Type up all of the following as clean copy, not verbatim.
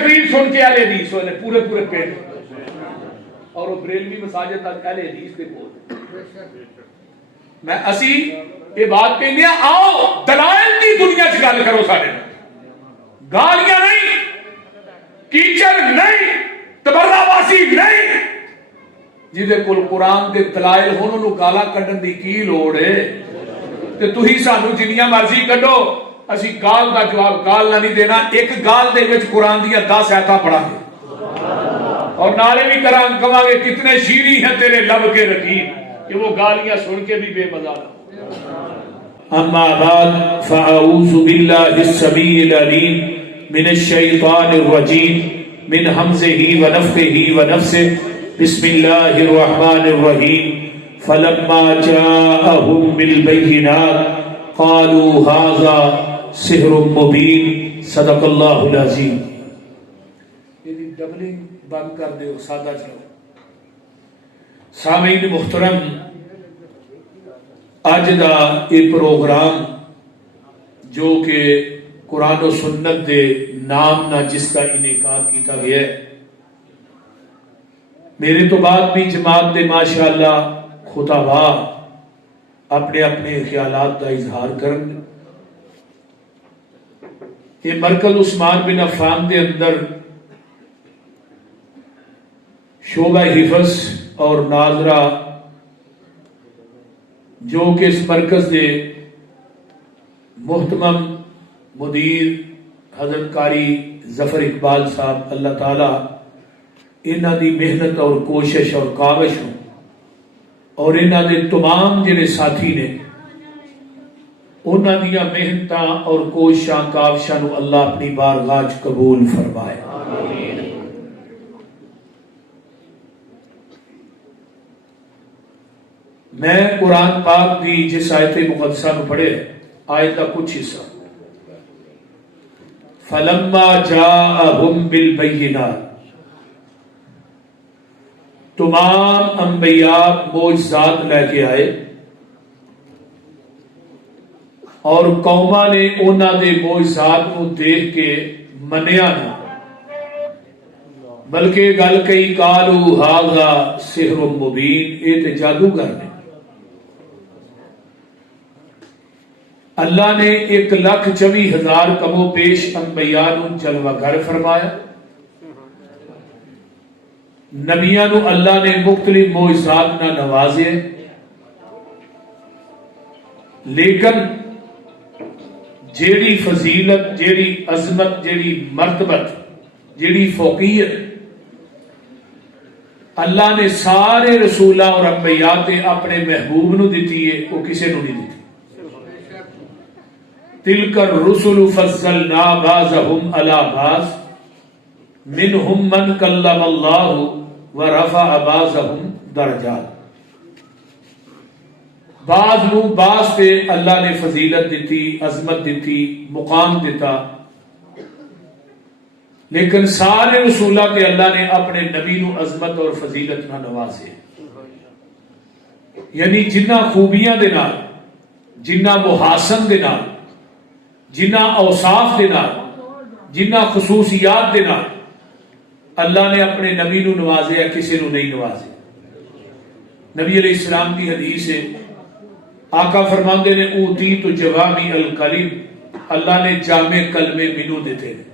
تقریر سن کے اہل حدیث ہوئے پورے پورے پیٹ اور وہ بریلوی مساجد تک اہل حدیث کے بول میں اسی یہ بات کہنے آؤ دلائل کی دنیا سے گل کرو سارے گالیاں نہیں کیچڑ نہیں تبرہ باسی نہیں جہدے کول قرآن دے دلائل ہون انہوں گالا کڈن دی کی لوڑ ہے تے تسی سانو جنیاں مرضی کڈو اسی گال دا جواب گال نہ نہیں دینا ایک گال دے وچ قرآن دیا 10 آیتاں پڑھا گے اور نالے بھی کران کہاں گے کتنے شیریں ہیں تیرے لب کے رقیب کہ وہ گالیاں سن کے بھی بے مزہ نہ اما بعد فاعوذ باللہ السمیع العلیم من الشیطان الرجیم من حمزه ونفخه ونفثه بسم اللہ الرحمن الرحیم فلما جاءهم بالبینات قالوا هذا سحر مبین صدق اللہ العظیم. یہ ڈبلنگ بند کر دے سادہ چلو. سامعین محترم اج دا یہ پروگرام جو کہ قرآن و سنت دے نام نہ جس کا انعقاد کیتا گیا ہے میرے تو بعد بھی جماعت دے ماشاءاللہ خطباء اپنے اپنے خیالات کا اظہار کرن. یہ مرکز عثمان بن عفان دے اندر شعبہ حفظ اور ناظرہ جو کہ اس مرکز دے محتمم مدیر حضرت قاری ظفر اقبال صاحب اللہ تعالی انہاں دی محنت اور کوشش اور کاوش ہوں اور انہاں دے تمام جڑے ساتھی نے انہاں دیاں محنتاں اور کوششاں کاوشاں نو اللہ اپنی بارگاہ وچ قبول فرمائے. میں قرآن پاک دی جس آیت مقدسہ نو پڑھے آیت کا کچھ حصہ فلما جاءہم بالبینات تمام انبیاء معجزات لے کے آئے اور قوماں نے انہاں دے معجزات کو دیکھ کے منیا نہ بلکہ گل کئی قالوا ھذا سحر مبین یہ تے جادوگر نے. اللہ نے 1,24,000 کم و پیش انبیاء نو جلوہ گر فرمایا. نبیاں نو اللہ نے مختلف معجزات نہ نوازے لیکن جیڑی فضیلت جیڑی عظمت جیڑی مرتبت جیڑی فوقیت اللہ نے سارے رسولاں اور انبیاء تے اپنے محبوب نو دیتی ہے وہ کسے نو نہیں دیتی. تلک الرسل فضلنا بعضهم على بعض منهم من کلم اللہ ورفع بعضهم درجات. بعض نو بعض تے اللہ نے فضیلت دیتی عظمت دیتی مقام دیتا لیکن سارے رسولہ تے اللہ نے اپنے نبی نو عظمت اور فضیلت نہ نوازے. یعنی جنہ خوبیاں دے نال جنہ محاسن دے نال جنہ اوصاف دے نال جنہ خصوصیات دے نال اللہ نے اپنے نبی نو نوازے یا کسی نو نہیں نوازے. نبی علیہ السلام کی حدیث ہے آقا فرماندے نے اوتیت جوامع الکلم اللہ نے جامع کلمے مینوں دیتے ہیں.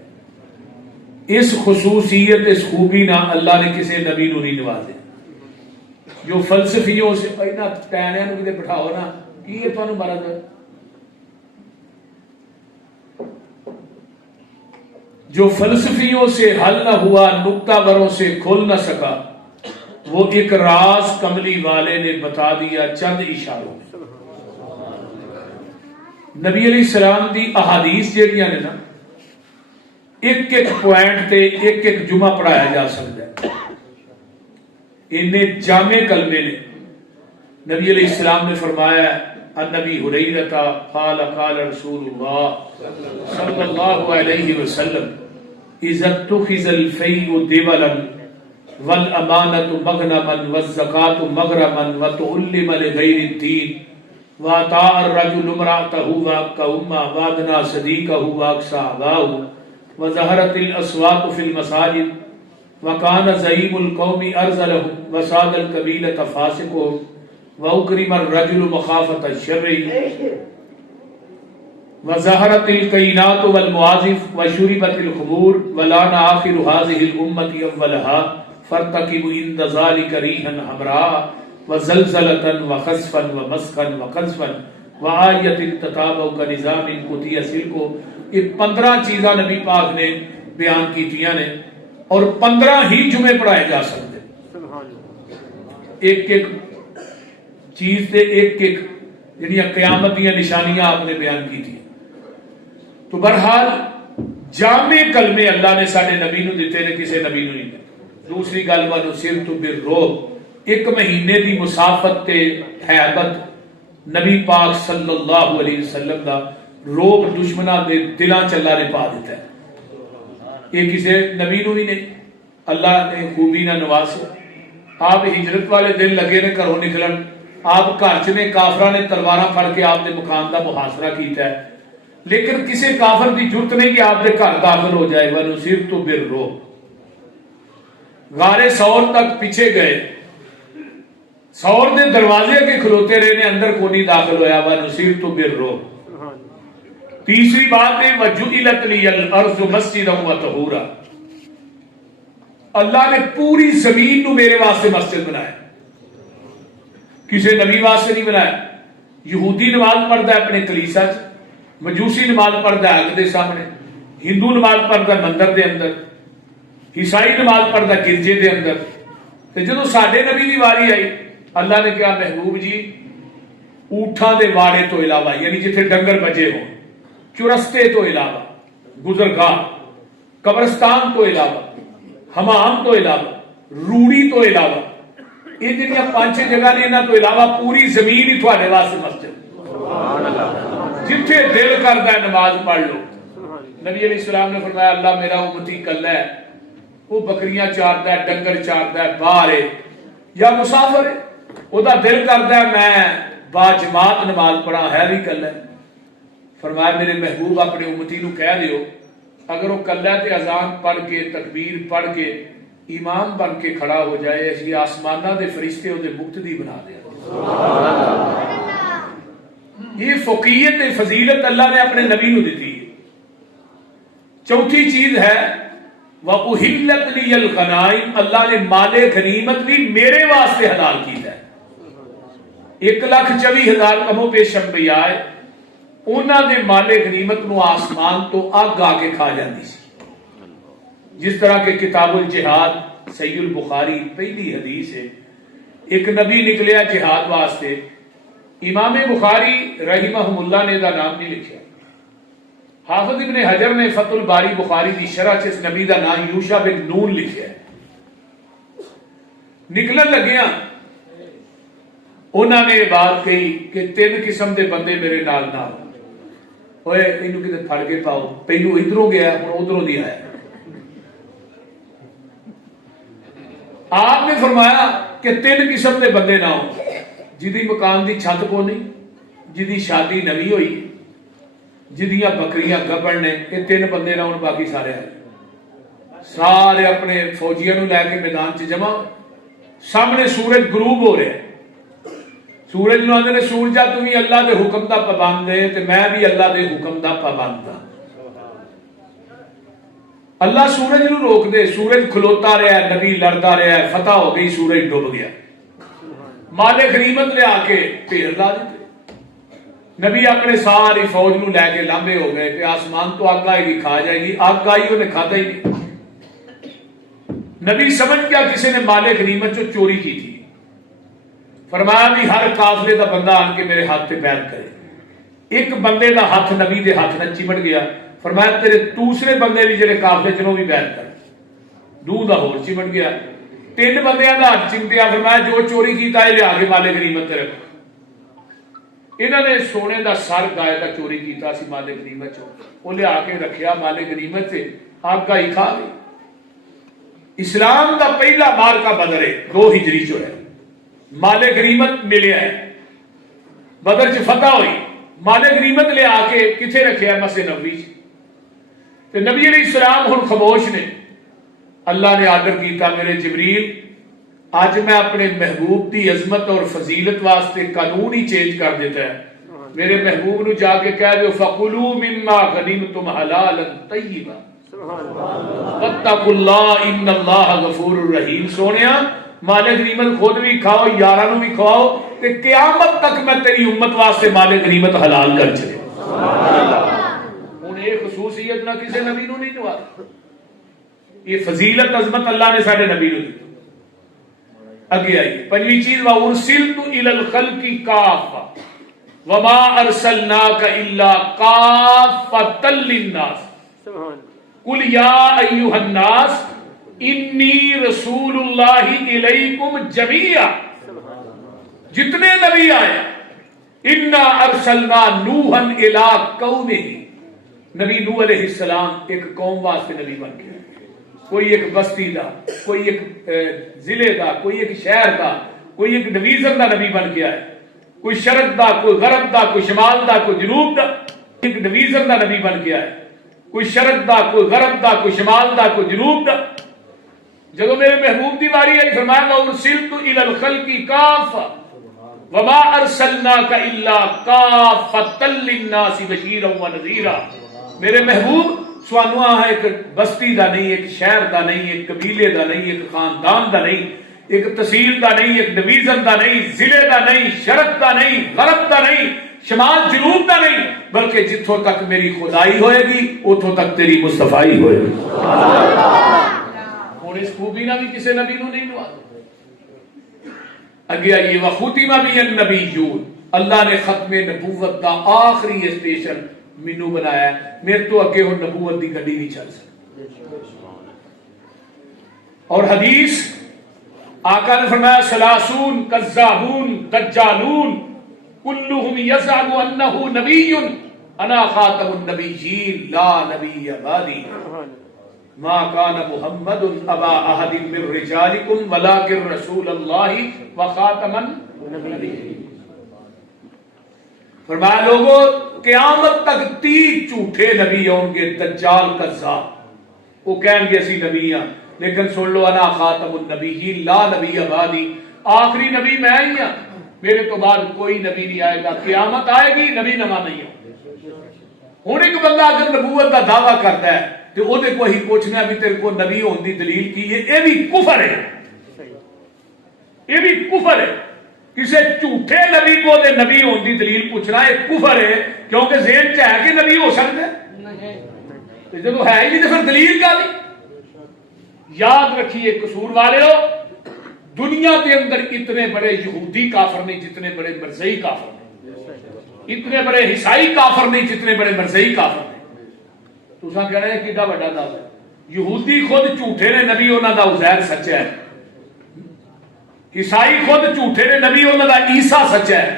اس خصوصیت اس خوبی نہ اللہ نے کسی نبی نو نہیں نوازے. جو فلسفیوں سے پہنا ٹینیاں نو کتے بٹھاؤ نا کی یہ تانوں مرض ہے جو فلسفیوں سے حل نہ ہوا نکتہ بروں سے کھل نہ سکا وہ ایک راز کملی والے نے بتا دیا چند اشاروں میں. نبی علیہ السلام دی احادیث جہڑیاں نے نا ایک ایک پوائنٹ تے ایک ایک جمعہ پڑھایا جا سکتا ہے. انہیں جامع کلمے نے. نبی علیہ السلام نے فرمایا النبی ہریرہ قال قال رسول اللہ صلی اللہ علیہ وسلم اذا اتخذ الفیء دیولا والامانۃ مغنما والزکاۃ مغرما وتعلم لغیر الدین واطاع الرجل امرأته وأمه وادنى صديقه واقصى أباه وظہرت الاصوات فی المساجد وکان زعیم القوم ارذلهم وساد القبیلۃ فاسقهم واکرم الرجل مخافۃ الشر وظہرت الکینات والمعازف وشربت الخمور ولان آخر هذه الامۃ اولها فارتقبوا عند ذلك ريحا حمراء وزلزلة وخسفا ومسخا وقذفا وآیۃ تتابع كنظام قطع سلکو. یہ 15 چیزاں نبی پاک نے بیان کیتیاں نے اور 15 ہی جمعے پڑھائے جا سکتے. ایک ایک چیز تے ایک ایک جڑیاں قیامت دیاں نشانیاں آپ نے بیان کی تھی. تو بہرحال جامع کلمے اللہ نے سارے نبی نو دیتے نے کسی نبی نو نہیں دیتے. دوسری گل وَنُصِرْتُ بِالرُّعْبِ ایک مہینے دی مسافت تے ہیبت نبی پاک صلی اللہ علیہ وسلم دا روب دشمناں دے دلاں چ اللہ نے پا دیتا ہے. یہ کسی نبی نو بھی نہیں. اللہ نے خوبی نہ نوازے. آپ ہجرت والے دن لگے نے گھروں نکلن, آپ گھر چ نے کافراں نے تلواراں پھڑ کے آپ دے مکان دا محاصرہ کیتا ہے, لیکن کسی کافر دی ضرورت نہیں کہ آپ دے گھر داخل ہو جائے. وَنُصِرْتُ بِالرُّعْبِ غار سور تک پیچھے گئے, سور دے دروازے کے کھلوتے رہے نے, اندر کو نہیں داخل ہویا. وَنُصِرْتُ بِالرُّعْبِ تیسری بات ہے وَجُعِلَتْ لِيَ الْأَرْضُ مَسْجِدًا وَطَهُورًا اللہ نے پوری زمین نو میرے واسطے مسجد بنایا, کسی نبی واسطے نہیں بنایا. یہودی نماز پڑھتا ہے اپنے کلیسا چ, مجوسی نماز پڑھتا ہے حق دے سامنے, ہندو نماز پڑھتا ہے مندر دے اندر, عیسائی نماز پڑھتا گرجے دے اندر. تے جدوں ساڈے نبی دی واری آئی اللہ نے کہا محبوب جی اونٹاں دے واڑے تو علاوہ یعنی جتھے ڈنگر بجے ہوں, چرستے تو علاوہ, گزرگاہ, قبرستان تو علاوہ, حمام تو علاوہ, روڑی تو علاوہ, یہ جڑیاں 5-6 جگہ نے انہاں تو علاوہ پوری زمین ہی تھوڑے واسطے مسجد. جتھے دل کردا ہے نماز پڑھ لو. نبی علیہ السلام نے فرمایا اللہ میرا امتی کلا ہے, وہ بکریاں چاردا ہے, ڈنگر چاردا ہے, باہر ہے یا مسافر ہے, وہ دا دل کردا ہے میں با جماعت نماز پڑھا, ہے بھی کلا ہے. فرمایا میرے محبوب اپنے امتی نو کہہ دیو اگر وہ کلا ہے تے اذان پڑھ کے تکبیر پڑھ کے امام بن کے کھڑا ہو جائے, اس لیے آسمانہ دے فرشتے وہ مقتدی بنا دے. یہ فقیت فضیلت اللہ نے اپنے نبی نو دیتی ہے. چوتھی چیز ہے وَأُحِلَّتْ لِيَ الْغَنَائِمُ اللہ نے مال غنیمت بھی میرے واسطے حلال کیتا ہے. 1,24,000 کمو پیش انبیاء ہے, انہاں دے مال غنیمت نو آسمان تو اگ آ کے کھا جاندی سی. جس طرح کہ کتاب الجہاد صحیح البخاری پہلی حدیث ہے, ایک نبی نکلیا جہاد واسطے, امام بخاری رحمہم اللہ نے دا نام نہیں لکھیا, حافظ ابن حجر نے فتح الباری بخاری دی شرح چ اس نبی دا نام یوشع بن نون لکھیا ہے. نکلن لگیاں انہاں نے بات کہی کہ 3 قسم دے بندے میرے نال نہ ہو, اوئے اینو کتے پھڑ کے پاؤ, پہلو ادھروں گیا ہن ادھروں نہیں آیا. آپ نے فرمایا کہ 3 قسم دے بندے نہ ہو, جدی مکان دی چھت کو نہیں, جدی شادی نوی ہوئی, جدیاں بکریاں گبن نے, یہ 3 بندے نہ ہون, باقی سارے آئے. سارے اپنے فوجیاں نو لے کے میدان چ جمع, سامنے سورج غروب ہو رہا ہے. سورج نو آندے نے سورجا تو بھی اللہ دے حکم دا پابند ہے تے میں بھی اللہ دے حکم دا پابند ہاں. اللہ سورج نو روک دے, سورج کھلوتا رہا ہے, نبی لڑتا رہا ہے, فتح ہو گئی, سورج ڈوب گیا. مال غنیمت لے آ کے ڈھیر لا دیتے. نبی اپنے ساری فوج نو لے کے لمبے ہو گئے کہ آسمان تو آگ آئے گی, کھا جائے گی. آگ آئی انہیں کھاتا ہی نہیں. نبی سمجھ گیا کسی نے مال غنیمت جو چوری کی تھی. فرمایا بھی ہر قافلے دا بندہ آن کے میرے ہاتھ پہ بیعت کرے. ایک بندے دا ہاتھ نبی دے ہاتھ نہ چمٹ گیا. فرمایا تیرے دوسرے بندے بھی جڑے قافلے چ بھی بیعت کر. دو دا ہور چمٹ گیا. 3 بندیاں دا ہاتھ چمٹیا. فرمایا جو چوری کیتا ہے لیا کے مال غنیمت تے رکھ. انہوں نے سونے دا سر گائے دا چوری کیتا سی مال غنیمت چ, وہ لیا کے رکھیا مال غنیمت سے, آگ ہی کھا گئی. اسلام دا پہلا مارکا بدر ہے 2 ہجری چ ہے. مال غنیمت ملیا ہے, بدر چ فتح ہوئی. مال غنیمت لے آ کے کتنے رکھیا مسجد نبوی چ. تے نبی علیہ السلام ہن خاموش نے. اللہ نے آرڈر کیتا میرے جبریل اج میں اپنے محبوب دی عظمت اور فضیلت واسطے قانون ہی چینج کر دیتا ہے. میرے محبوب نو جا کے کہہ دیو فَقُلُوا مِمَّا غَنِمْتُمْ حَلَالًا طَيِّبًا وَاتَّقُوا اللَّهَ إِنَّ اللَّهَ غَفُورٌ رَحِيمٌ. سونیا مال غنیمت خود بھی کھاؤ یاراں نو بھی کھواؤ تے قیامت تک میں تیری امت واسطے مال غنیمت حلال کر چھڑے. ہن یہ خصوصیت نہ کسی نبی نو نہیں دوا. یہ فضیلت عظمت اللہ نے سارے نبی نو دی. اگے آئیے پنجویں چیز وَأُرْسِلْتُ إِلَى الْخَلْقِ كَافَّةً وَمَا أَرْسَلْنَاكَ إِلَّا كَافَّةً لِلنَّاسِ قُلْ يَا أَيُّهَا النَّاسِ إِنِّي رَسُولُ اللَّهِ إِلَيْكُمْ جَمِيعًا. جتنے نبی آئے اِنَّا أَرْسَلْنَا نُوحًا إِلَىٰ قَوْمِهِ. نبی نوح علیہ السلام ایک قوم واسطے نبی بن گیا. کوئی ایک بستی دا, کوئی ایک ضلع دا, کوئی ایک شہر دا, کوئی ایک ڈویژن دا نبی بن گیا ہے. کوئی شرق دا, کوئی غرب دا, کوئی شمال دا, کوئی جنوب دا, ایک ڈویژن دا نبی بن گیا ہے. کوئی شرق دا, کوئی غرب دا, کوئی شمال دا, کوئی جنوب دا. جب میرے محبوب دی باری آئی فرمایا وَأُرْسِلْتُ إِلَى الْخَلْقِ كَافَّةً وَمَا أَرْسَلْنَاكَ إِلَّا كَافَّةً لِلنَّاسِ بَشِيرًا وَنَذِيرًا. میرے محبوب سوانو ایک بستی دا نہیں, ایک شہر دا نہیں, ایک قبیلے دا نہیں, ایک خاندان دا نہیں, ایک تحصیل دا نہیں, ایک ڈویژن دا نہیں, ضلع دا نہیں, شرق دا نہیں, غرب دا نہیں, شمال جنوب دا نہیں, بلکہ جتھوں تک میری خدائی ہوئے گی اتھوں تک تیری مصطفائی ہوئے گی. اور اس خوبی نہ بھی کسی نبی نو نہیں دعا. اگے آئیے وَخُتِمَ بِهِ النَّبِيُّونَ. اللہ نے ختم نبوت دا آخری اسٹیشن مینو بنایا. میرے تو اگے ہوں نبوت دی گڈی نہیں چل سکتی. اور حدیث آقا نے فرمایا ثلاثون کذابون دجالون کلہم یزعم انہ نبی انا خاتم النبیین لا نبی بعدی ما کان محمد ابا احد من رجالکم ولکن رسول اللہ وخاتم النبیین. فرمایا لوگوں قیامت تک 30 جھوٹے نبی ہوں گے دجال کذاب. وہ کہیں گے اسی نبی ہاں لیکن سن لو انا خاتم النبیین لا نبی بعدی. آخری نبی میں ہی ہوں, میرے تو بعد کوئی نبی نہیں آئے گا. قیامت آئے گی نبی نواں نہیں ہو. ہوں ایک بندہ اگر نبوت کا دعویٰ کرتا ہے تو وہ کو ہی پوچھنا بھی تیرے کو نبی ہونے کی دلیل کی ہے. یہ بھی کفر ہے, یہ بھی کفر ہے. کسی جھوٹے نبی کو دے نبی ہونے کی دلیل پوچھنا یہ کفر ہے, کیونکہ ذہن چ ہے کہ نبی ہو سکتا ہے. جب ہے ہی نہیں تو پھر دلیل کا نہیں. یاد رکھیے قصور والے ہو, دنیا کے اندر اتنے بڑے یہودی کافر نہیں جتنے بڑے مرزئی کافر نہیں, اتنے بڑے عیسائی کافر نہیں جتنے بڑے مرزئی کافر نہیں. تو کہنا ہے کیڈا بڑا دعویٰ. یہودی خود جھوٹے نے نبی انہوں کا عزیر سچا ہے, عیسائی خود جھوٹے نے نبی انہوں کا عیسیٰ سچا ہے,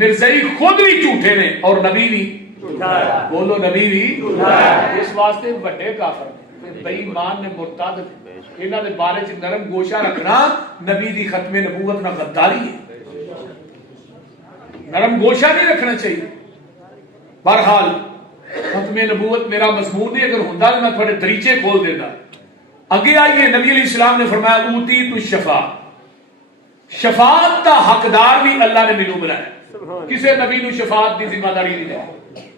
مرزئی خود بھی جھوٹے نے اور نبی بھی بولو نبی بھی. اس واسطے بڑے کافر بے ایمان نے مرتد انہاں دے بارے چ نرم گوشہ رکھنا نبی دی ختم نبوت نہ غداری ہے. نرم گوشہ نہیں رکھنا چاہیے. بہرحال ختم نبوت میرا مضمون نہیں, اگر ہوندا تو میں تھوڑے دریچے کھول دیتا. اگے آئیے نبی علیہ السلام نے فرمایا اوتی تو شفا, شفاعت کا حقدار بھی اللہ نے مینوں بنایا. کسی نبی نو شفاعت کی ذمہ داری نہیں ہے.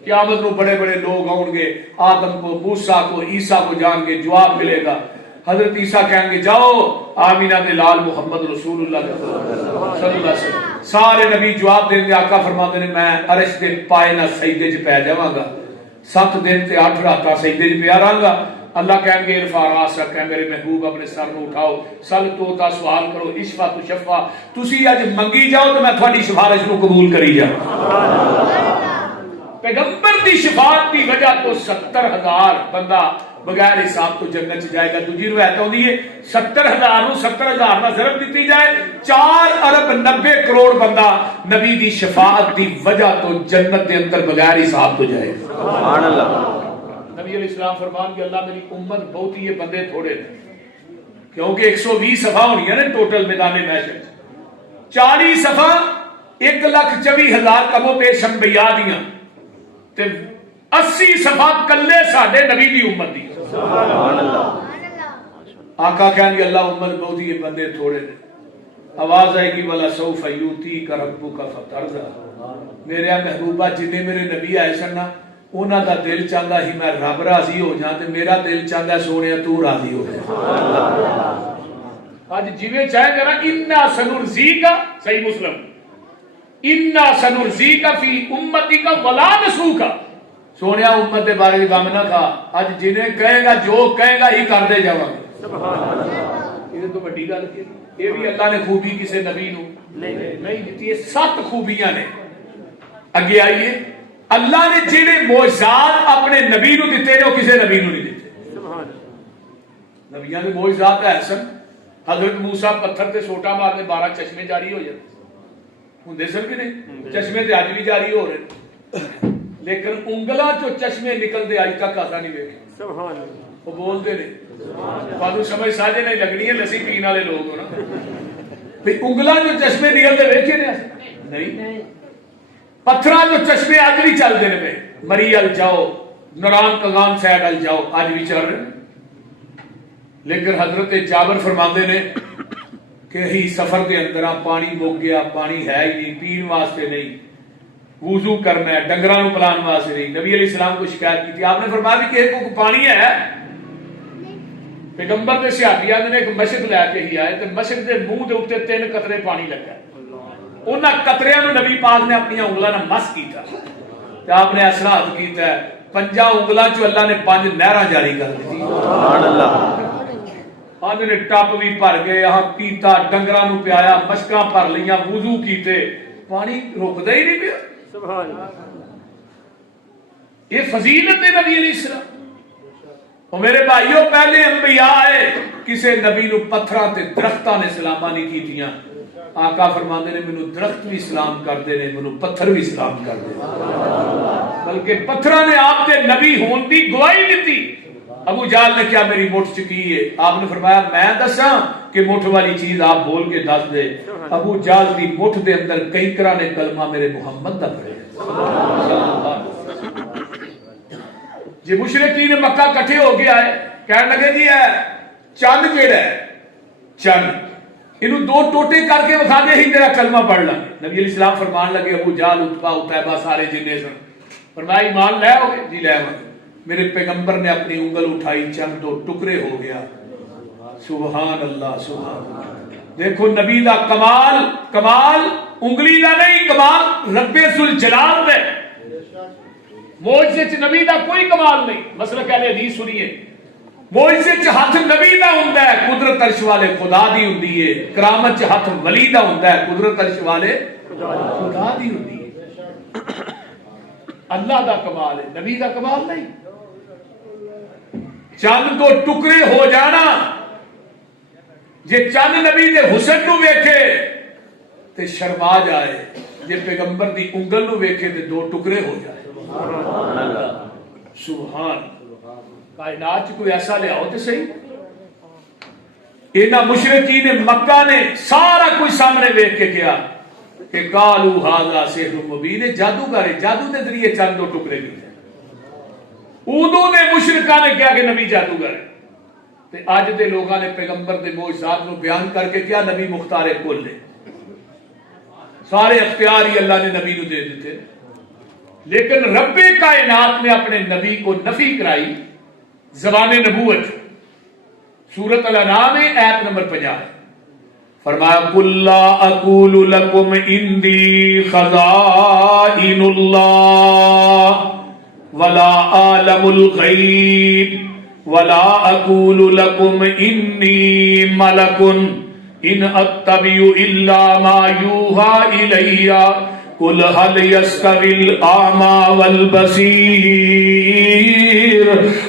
قیامت نو بڑے بڑے لوگ آؤ گے, آدم کو, موسیٰ کو, عیسیٰ کو جان گے, جواب ملے گا. حضرت عیسیٰ کہیں گے جاؤ آمینہ دے لال محمد رسول اللہ صلی اللہ علیہ وسلم. سارے نبی جواب دیں گے. آقا فرماتے ہیں میں عرش دے پائے نہ سجدے چ پی جاواں گا, 7 دن تے 8 راتاں سجدے چ پیا رہاں گا. اللہ کہیں گے ارفع راسک, کہ میرے محبوب اپنے سر کو اٹھاؤ, سل توتا سوال کرو, اشفا تو شفا, تسی اج منگی جاؤ تو میں تھوڑی سفارش کو قبول کری جاؤں. پیغمبر دی شفاعت کی وجہ تو 70,000 بندہ بغیر حساب تو جنت چ جائے گا. دوجی روایت ہوندی ہے 70,000 نو 70,000 دا ضرب دیتی جائے 4 ارب 90 کروڑ بندہ نبی دی شفاعت دی وجہ تو جنت دے اندر بغیر حساب تو جائے گا. سبحان اللہ. نبی علیہ السلام فرمان کہ اللہ میری امت بہت ہی بندے تھوڑے تھے, کیونکہ 120 صفحہ ہونی ہے نا ٹوٹل میدان محشر. 40 صفحہ 1,24,000 کم و بیش انبیاء دیاں تے 80 صفحہ کلے ساڈے نبی دی امت دی. سبحان اللہ. آقا کہیں گے اللہ امت بہت ہی بندے تھوڑے نے. آواز آئے گی ولا سوف یؤتیک ربک فترضی. میرے محبوبہ جنہیں میرے نبی آئے سن نا انہاں دا دل چاہتا ہی میں رب راضی ہو جاں تے میرا دل چاہتا سونے تو راضی ہو جا. آج جویں چاہے گا نا انا سنرزیک صحیح مسلم انا سنرزیک فی امتک ولا نسوک. سونے امت دے بارے غم نہ کھا. آج جنہیں کہے گا جو کہے گا ہی کر دے جاواں. یہ تو بڑی گل کی. یہ بھی اللہ نے خوبی کسی نبی نو نہیں دیتی. 7 خوبیاں نے. اگے آئیے اللہ نے جڑے معجزات اپنے نبی نو دیتے نے وہ کسی نبی نو نہیں دیتے. نبیاں کے معجزات ہے سن. حضرت موسیٰ پتھر تے سوٹا مارنے 12 چشمے جاری ہو جاتے ہوں سن کہ نہیں. چشمے تے اج بھی جاری ہو رہے لیکن انگلاں چو چشمے نکلتے اج تک آتا نہیں ویکھے. وہ بولتے نے تھانوں سمجھ ساجے نہیں لگنی ہے لسی پین والے لوگ ہو نا بھئی انگلاں جو چشمے نکلتے ویکھے نے نہیں. پتھراں جو چشمے اج بھی چلتے ہیں پہ مری ال جاؤ نران کگان سائڈ ال جاؤ اج بھی چل رہے. لیکن حضرت جابر فرماندے نے کہ ہی سفر کے اندر پانی مک گیا پانی ہے ہی نہیں پین واسطے نہیں وضو کرنا ہے ڈنگراں نوں پلان واسطے نہیں. نبی علیہ السلام کو شکایت کی تھی. آپ نے فرمایا کہ ایک کو پانی ہے. پیغمبر دے صحابی نے ایک مشک لے کے ہی آئے تے مشک دے منہ دے اوتے 3 قطرے پانی لگا. انہاں قطریاں نوں نبی پاک نے اپنی انگلاں نال مس کیتا تے آپ نے اسرا ہاتھ کیتا ہے 5 انگلاں چوں اللہ نے 5 نہراں جاری کر دتی. سبحان اللہ. آدھے نے ٹپ بھی بھر گئے ہاں پیتا ڈنگراں نوں پیایا مشکاں بھر لیاں وضو کیتے پانی رکدا ہی نہیں پیا. سبحان اللہ. یہ فضیلت ہے نبی علیہ السلام. اور میرے بھائیوں پہلے انبیاء آئے کسے نبی نو پتھراں تے درختاں نے سلاماں نہیں کیتیاں. آقا فرماندے نے مینوں درخت بھی سلام کردے نے مینوں پتھر بھی سلام کردے بلکہ پتھراں نے آپ دے نبی ہون دی گواہی دتی. ابو جہل نے کیا میری مٹھ چکی ہے. آپ نے فرمایا میں دساں کہ مٹھ والی چیز آپ بول کے دس دے. ابو جہل دی مٹھ دے اندر کئی طرح نے کلمہ میرے محمد دا پڑھیا. جی مشرکین مکہ کٹھے ہو کے آئے کہنے لگے جی ہے چند کیڑا ہے چند انہوں 2 ٹوٹے کر کے بتا دے ہی تیرا کلمہ پڑھ لیں. نبی علیہ السلام فرمان لگے ابو جہل اتبا اتیبہ سارے جنے سن. فرمایا ایمان لے ہوگے جی لے ہوگے. میرے پیغمبر نے اپنی انگل اٹھائی چند 2 ٹکڑے ہو گیا. سبحان اللہ سبحان اللہ. دیکھو نبی دا کمال کمال انگلی دا نہیں کمال رب ذوالجلال دے. معجزے چ نبی دا کوئی کمال نہیں. مسلک اہل حدیث سنیے معجزے چ ہاتھ نبی دا ہوندا ہے قدرت عرش والے خدا دی ہوندی ہے. کرامت چ ہاتھ ولی دا ہوندا ہے قدرت عرش والے خدا دی ہوندی ہے. اللہ دا کمال ہے نبی دا کمال نہیں. چند 2 ٹکڑے ہو جانا جے چند نبی دے حسن نو ویکھے تے شرما جائے جے پیغمبر دی انگل نو ویکھے تے 2 ٹکڑے ہو جائے. سبحان. کائنات چ کوئی ایسا لے آؤ تے صحیح. انہاں مشرکین مکہ نے سارا کچھ سامنے ویکھ کے کیا کہ قالوا ھذا سحر مبین. جادوگر ہے جادو دے ذریعے چند 2 ٹکڑے کیتے. اودوں نے مشرکاں نے کیا کہ نبی جادوگر ہے تے اج دے لوگاں نے پیغمبر دے معجزات نو بیان کر کے کیا نبی مختار کل ہے. سارے اختیار ہی اللہ نے نبی نو دے دیتے. لیکن رب کائنات نے اپنے نبی کو نفی کرائی زبان نبوت. سورۃ الانعام آیت نمبر 50 فرمایا قل لا اقول لكم عندي خزائن الله ولا اعلم الغيب ولا اقول لكم اني ملك ان اتبع الا ما يوحى الي قل هل يستوي الاعمى والبصير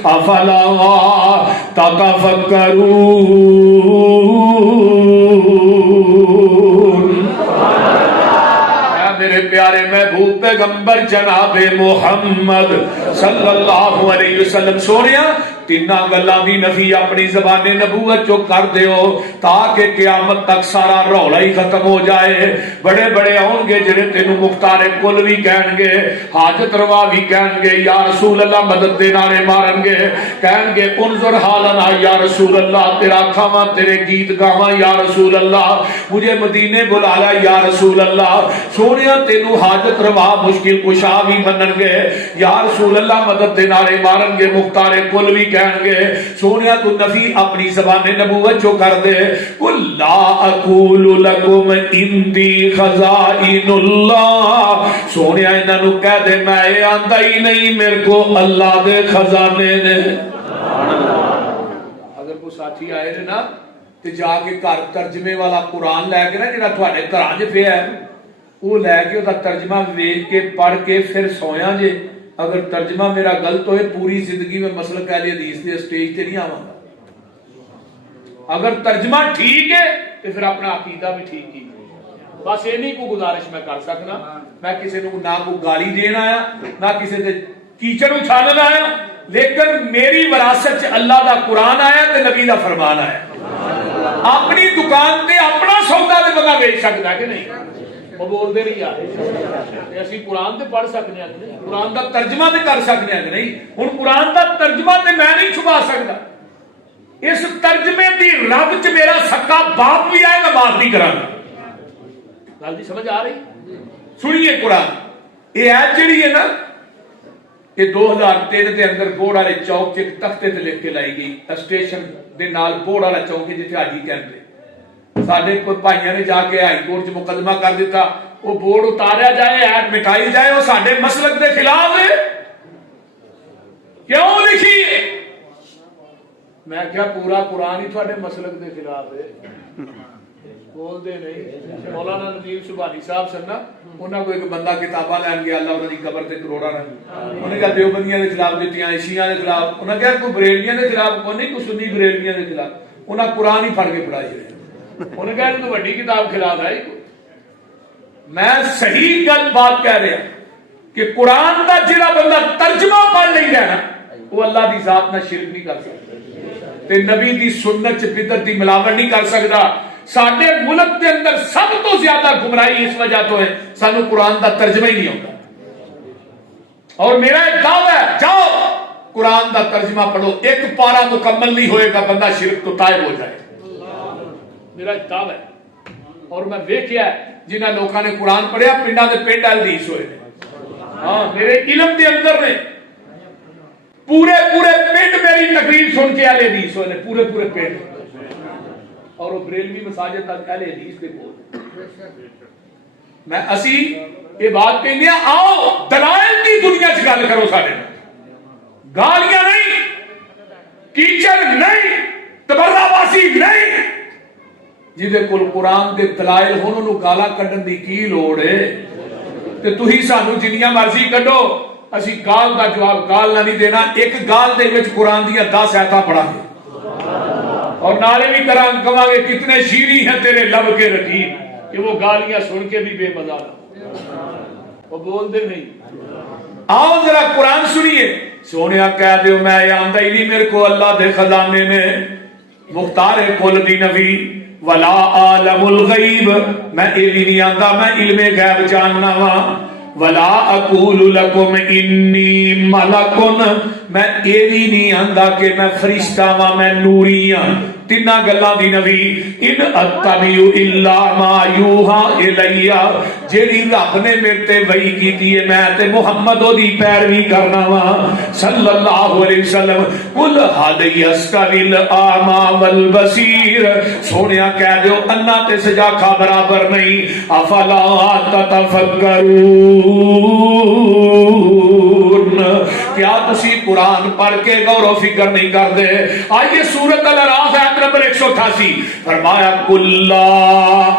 افلا تتفکرون. میرے پیارے محبوب پیغمبر جناب محمد صلی اللہ علیہ وسلم سونیا تینا گلاں دی نفی اپنی زبان نبوت چو کر دیو تاکہ قیامت تک سارا رولا ہی ختم ہو جائے. بڑے بڑے ہون گے جڑے تینوں مختار کل بھی کہن گے, حاجت روا بھی کہن گے, یا رسول اللہ مدد دے نعرے مارن گے, کہن گے انظر حالنا یا رسول اللہ, تیرا کھاواں تیرے گیت گاواں یا رسول اللہ, مجھے مدینے بلا لا یا رسول اللہ. سونیا تینوں حاجت روا مشکل کشا بھی منن گے, یا رسول اللہ مدد دے نعرے مارن گے, مختار کل بھی کہن گے. سونیا تو نفی اپنی زبان نبوت جو کر دے, قل لا اقول لکم اندی خزائن اللہ. سونیا انہاں نو کہہ دے میں اے آندا ہی نہیں میرے کو اللہ دے خزانے نے. اگر کوئی ساتھی آئے نا تے جا کے گھر ترجمے والا قرآن لے کے نا جڑا تہاڈے گھراں وچ پیا ہے وہ لے کے او دا ترجمہ ویکھ کے پڑھ کے پھر سویا جے. اگر ترجمہ میرا غلط ہوئے پوری زندگی میں مسلک اہل حدیث دے سٹیج تے نہیں آواں گا. اگر ترجمہ ٹھیک ہے تو پھر اپنا عقیدہ بھی ٹھیک ہی. بس یہ نہیں کو گزارش میں کر سکنا, میں کسی کو نہ کو گالی دین آیا نہ کسی سے کیچڑ اچھالن آیا, لیکن میری وراثت اللہ دا قرآن آیا تے نبی دا فرمان آیا. اپنی دکان تے اپنا سودا تے بندہ بیچ سکتا ہے کہ نہیں؟ وہ بول دے نہیں یار اسی قرآن تے پڑھ سکنے ہیں, قرآن دا ترجمہ تے کر سکنے ہیں کہ نہیں. ہن قرآن دا ترجمہ تے میں نہیں چھپا سکتا. اس ترجمے دی رب چ میرا سکا باپ بھی آئے میں بات نہیں کراں گا. گل دی سمجھ آ رہی؟ سنیے قرآن. یہ ایت جڑی ہے نا یہ 2003 دے اندر بورڈ والے چوک چ تختے تے لکھ کے لائی گئی, اسٹیشن دے نال بورڈ والا چوک جتھے حاجی کیمپ ہے. سارے کوئی بھائیاں نے جا کے ہائی کورٹ چ مقدمہ کر دیتا, وہ بورڈ اتاریا جائے ایٹ مٹائی جائے, وہ سارے مسلک دے خلاف ہے. کیوں لکھی ہے؟ میں کیا پورا قرآن ہی تھوڑے مسلک دے خلاف ہے؟ بول دے نہیں. مولانا نذیر سبحانی صاحب سن نا, انہاں کو ایک بندہ کتاباں لین گیا, اللہ انہاں دی قبر تے کروڑاں رکھ, انہاں کہا دیوبندیاں دے خلاف دتیاں, شیعہ دے خلاف, انہاں کہا کوئی بریلویاں دے خلاف کوئی نہیں, کوئی سنی بریلویاں دے خلاف. انہاں قرآن ہی پڑھ کے پڑھائی ہے. انہاں کہا تو بڑی کتاب خلاف ہے. میں صحیح گل بات کہہ رہا کہ قرآن دا جڑا بندہ ترجمہ پڑھ نہیں رہا وہ اللہ دی ذات نہ شرک نہیں کر سکتا تے نبی دی سنت چ بدعت دی ملاوٹ نہیں کر سکتا. ساڈے ملک دے اندر سب تو زیادہ گمراہی اس وجہ تو ہے سانو قرآن دا ترجمہ ہی نہیں ہوتا. اور میرا ایک دعویٰ ہے, جاؤ قرآن دا ترجمہ پڑھو, ایک پارا مکمل نہیں ہوئے گا بندہ شرک تو طائب ہو جائے. میرا ایک دعویٰ ہے, اور میں دیکھیا ہے جنہاں لوکاں نے قرآن پڑھیا پنڈاں دے پنڈ حدیث ہوئے. ہاں میرے علم دے اندر نے پورے پورے پنڈ میری تقریر سن کے اہل حدیث ہوئے, پورے پورے پنڈ. اور وہ بریلوی مساجد تک اہل حدیث دے بول. میں اسی یہ بات کہنے آؤ دلائل دی دنیا چ گل کرو, سارے گالیاں نہیں, کیچڑ نہیں, تبرہ باسی نہیں. جہدے کول قرآن دے دلائل ہون انہوں گالا کڈن دی کی لوڑ ہے؟ تے تسی سانو جنیاں مرضی کڈو, اسی گال دا جواب گال نہ نہیں دینا. ایک گال دے وچ قرآن دیاں 10 آیتاں پڑھا گے اور نعرے بھی کران کہاں گے کتنے شیریں ہیں تیرے لب کے رقیب, کہ وہ گالیاں سن کے بھی بے مزہ نہ. وہ بول دے نہیں. آؤ ذرا قرآن سنیے. سونیا کہہ دیو میں آندا ہی نہیں میرے کو اللہ دے خزانے نے, مختار کل دی نبی ولا عالم الغیب, میں یہ بھی نہیں آندا میں علم غیب جاننا وا. ولا اقول لکم انی ملکن, میں یہ بھی نہیں آندا کہ میں فرشتہ وا, میں نوری ہاں. تینا گلاں دی نبی ان اتبع الا ما یوحا الی, جیڑی رب نے میرے تے وحی کیتی ہے میں تے محمد دی پیروی کرنا وا صلی اللہ علیہ وسلم. قل هل یستوی الاعمی والبصیر, سونیا کہہ دیو انا تے سجاکھا برابر نہیں. افلا تتفکرون, کیا تسی قرآن پڑھ کے غور و فکر نہیں کر دے؟ آئیے سورۃ الاعراف آیت نمبر 188 فرمایا قل لا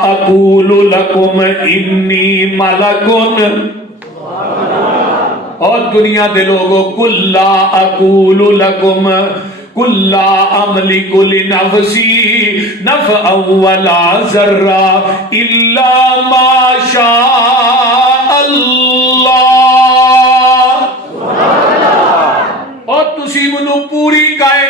اقول لکم انی ملکن. اور دنیا دے لوگوں قل لا اقول لکم, قل لا املک لنفسی نفعا ولا ضرا الا ما شاء اللہ. اور تسی منو پوری کائنات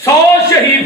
100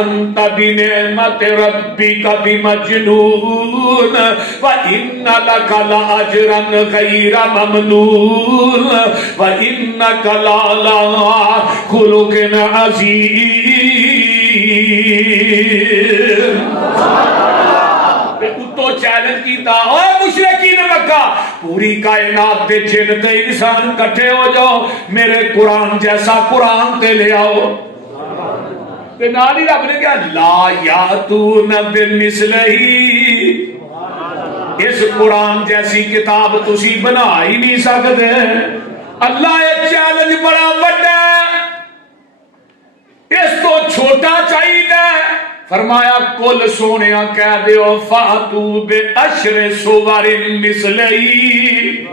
انت بنعمت ربک بمجنون وان لک لاجرا غیر ممنون وانک لعلی خلق عظیم. تو چیلنج کیتا اے مشرکین مکہ پوری کائنات دے جن تے انسان کٹھے ہو جاؤ میرے قرآن جیسا قرآن تے لے آؤ. تے نال ہی رب نے کہا لا یاتون بمثلہ اس قرآن جیسی کتاب تسی بنا ہی نہیں سکتے. اللہ یہ چیلنج بڑا بڑا ہے اس تو چھوٹا چاہیے. فرمایا کل سونیا کہہ دیو فاتو بے اشر سور مثلہی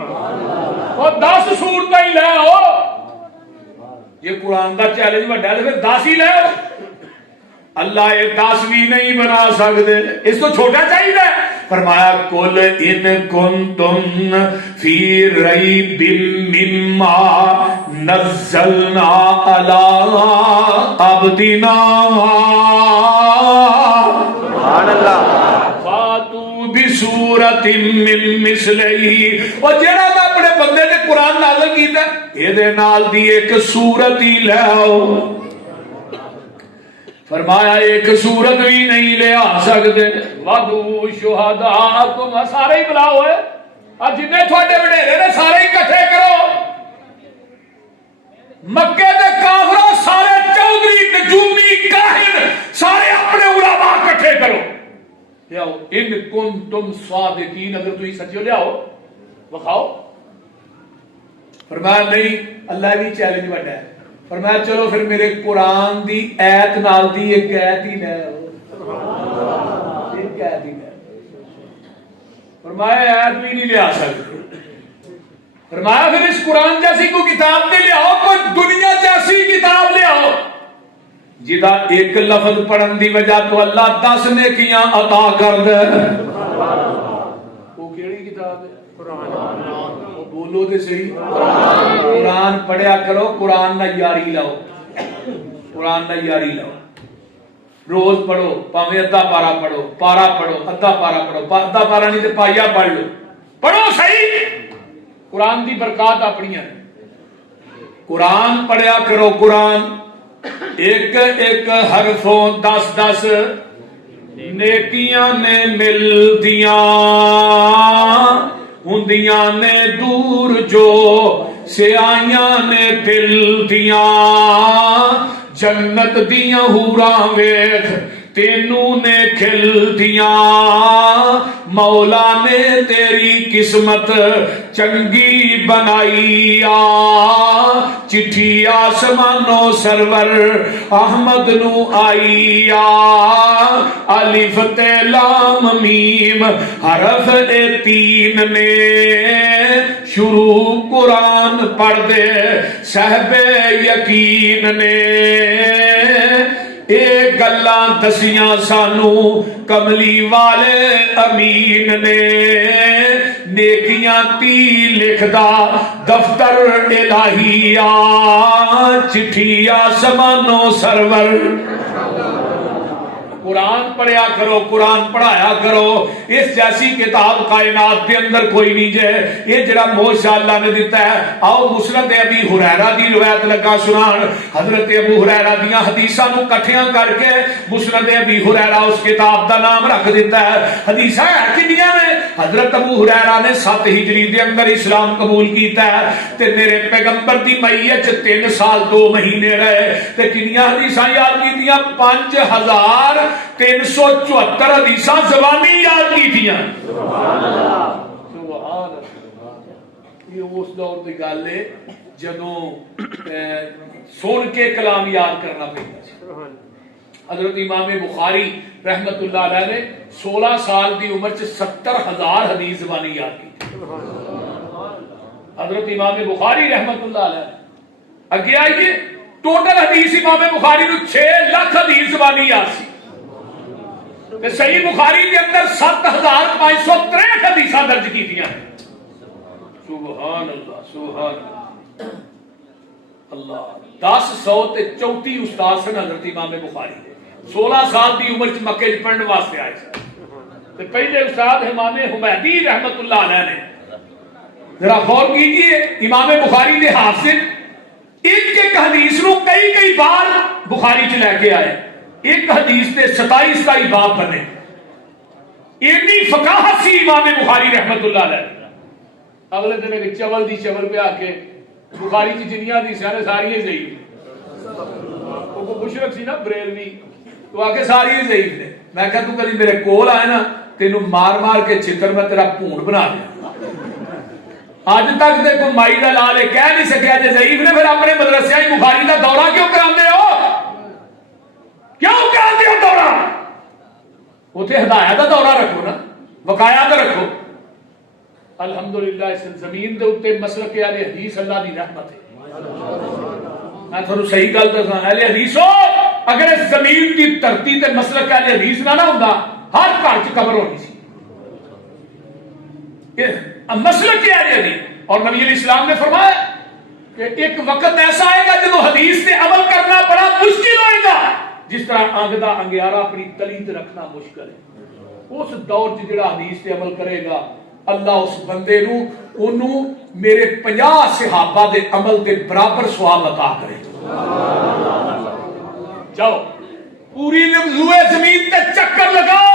اور 10 صورتیں ہی لے آؤ. یہ قرآن کا چیلنج بڑا ہے پھر 10 ہی لے آؤ. اللہ یہ 10 بھی نہیں بنا سکتے اس تو چھوٹا چاہیے. فرمایا کل ان کنتم فی ریب مما نزلنا علی عبدنا سبحان اللہ فاتو بسورۃ من مثلہ. اور جڑا میں اپنے بندے نے قرآن نازل کیتا اے دے نال دی ایک سورت ہی لے آؤ. فرمایا ایک سورت بھی نہیں لے آ سکتے. وَدُّوا شُهَدَاءَكُمْ سارے ہی بلاؤ ہے اور جتنے تھوڑے وڈیرے نے سارے ہی کٹھے کرو. مکے دے کافروں سارے چودھری نجومی کاہن سارے اپنے علماء کٹھے کرو. لے آؤ ان کنتم صادقین اگر تم سچے ہو لے آؤ بخاؤ. فرمایا نہیں اللہ بھی چیلنج بڑا ہے. فرمایا چلو پھر میرے قرآن دی ایت نال دی ایک ایت ہی لے آؤ. ایک ایت ہی لے. فرمایا ایت بھی نہیں لے آ سکتے. فرمایا پھر اس قرآن جیسی کوئی کتاب نہیں لے آؤ کوئی دنیا جیسی کتاب لے آؤ جدا ایک لفظ پڑھن دی وجہ تو اللہ 10 نیکیاں عطا کر دے. وہ کیڑی کتاب ہے؟ قرآن. بولو دے صحیح قرآن پڑھیا کرو. قرآن نہ یاری لاؤ. قرآن نہ یاری لاؤ. روز پڑھو پاویں ادھا پارا پڑھو پارا پڑھو ادھا پارا پڑھو ادھا پارا نہیں تے پائیا پڑھ لو. پڑھو صحیح. قرآن دی برکات اپنی ہے. قرآن پڑھیا کرو. قرآن ایک ایک حرفوں 10 نیکیاں نے ملدیاں ہندیاں نے دور جو سیائیاں نے دل دیاں جنت دیاں حوراں ویکھ تینوں نے کھل دیاں مولا نے تیری قسمت چنگی بنائی آ چٹھی آسمانوں سرور احمد نو آئی آ الف تے لام میم حرف اے 3 نے شروع قرآن پڑھ دے صاحب یقین نے اے گلاں دسیاں سانو کملی والے امین نے نیکیاں 30 لکھدا دفتر الہیہ چٹھی آسمانوں سرور. قرآن پڑھیا کرو قرآن پڑھایا کرو. اس جیسی کتاب کائنات کے اندر کوئی نہیں جے. یہ جڑا موشا اللہ نے دیتا ہے. آؤ مسند ابی ہریرہ دی روایت لگا سنان. حضرت ابو ہریرہ دیاں حدیثاں نو کٹھیاں کر کے مسند ابی ہریرہ اس کتاب دا نام رکھ دیتا ہے. حدیثاں کنیاں نے حضرت ابو ہریرہ نے 7 ہجری دے اندر اسلام قبول کیتا ہے تے میرے پیغمبر دی میت 3 سال 2 مہینے رہے تے کنیاں حدیثاں یاد کیتیاں 5374 حدیثاں زبانی یاد کی تھیاں. سبحان اللہ. یہ اس دور کی گل ہے جدوں سن کے کلام یاد کرنا پڑتا. حضرت امام بخاری رحمت اللہ علیہ نے 16 سال دی عمر 70,000 حدیث زبانی یاد کی. حضرت امام بخاری رحمت اللہ علیہ اگے آئیے ٹوٹل حدیث امام بخاری نو 6 لاکھ حدیث زبانی یاد سی. صحیح بخاری کے اندر 7563 حدیثاں درج کی تھیں. سبحان اللہ سبحان اللہ. 1034 استاد سن حضرت امام بخاری. 16 سال کی عمر چ مکے چ پڑھنے واسطے آئے سن۔ پہلے استاد امام حمیدی رحمت اللہ علیہ نے، ذرا غور کیجئے، امام بخاری کے حافظ ایک ایک حدیث نو کئی کئی بار بخاری چ لے کے آئے، ایک حدیث تے 27 باب بنے، ایڈی فقاہت سی امام بخاری رحمت اللہ علیہ۔ اگلے دن ایک چول دی چول پہ آ کے بخاری کی جنیاں دی سیانے ساری ضعیف، وہ مشرک سی نا بریلوی، تو آ کے ساری ضعیف نے۔ میں کہا تو کبھی میرے کول آئے نا تینوں مار مار کے چتر میں تیرا پونڈ بنا دیا۔ اج تک تے کوئی مائی دا لال کہہ نہیں سکیا جے ضعیف نے، پھر اپنے مدرسے بخاری دا دورہ کیوں کراندے ہو؟ کیوں کراندے ہو دورہ؟ اتنے ہدایت دا دورہ رکھو نا، بقایا دا رکھو۔ الحمدللہ اس زمین دے اوتے مسلک اہل حدیث اللہ دی رحمت ہے۔ میں تھانوں صحیح گل دساں، اہل حدیثو اگر اس زمین دی دھرتی تے مسلک اہل حدیث نہ ہوندا، ہر گھر چ قبر ہونی سی۔ مسلک کیا ہے حدیث، اور نبی علیہ السلام نے فرمایا کہ ایک وقت ایسا آئے گا جب حدیث سے عمل کرنا بڑا مشکل ہوئے گا، جس طرح آنگ دا انگیارا اپنی تلی تے رکھنا مشکل ہے۔ اس دور چ جڑا حدیث سے عمل کرے گا، اللہ اس بندے نو اونوں میرے 50 صحابہ دے عمل دے برابر ثواب عطا کرے۔ جاؤ پوری لمزوئے زمین تے چکر لگاؤ،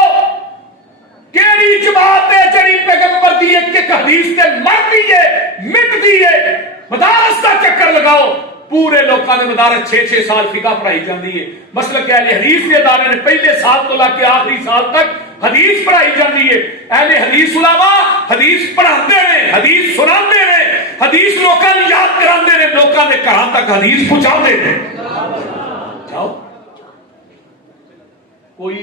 کیڑی جماعت ہے جڑی پیغمبر دی ایک ایک حدیث تے مرتی ہے مٹتی ہے؟ مدارس کا چکر لگاؤ، پورے لوکاں نے مدارس 6 سال فقہ پڑھائی جاندی ہے، مسلک اہل حدیث کے ادارے نے پہلے سال تو لے کے آخری سال تک حدیث پڑھائی جاندی ہے۔ اہل حدیث علماء حدیث پڑھاندے نے، حدیث سناندے نے، حدیث لوکاں نوں یاد کراندے نے، لوکاں دے گھراں تک حدیث پہنچاندے نے۔ جاؤ کوئی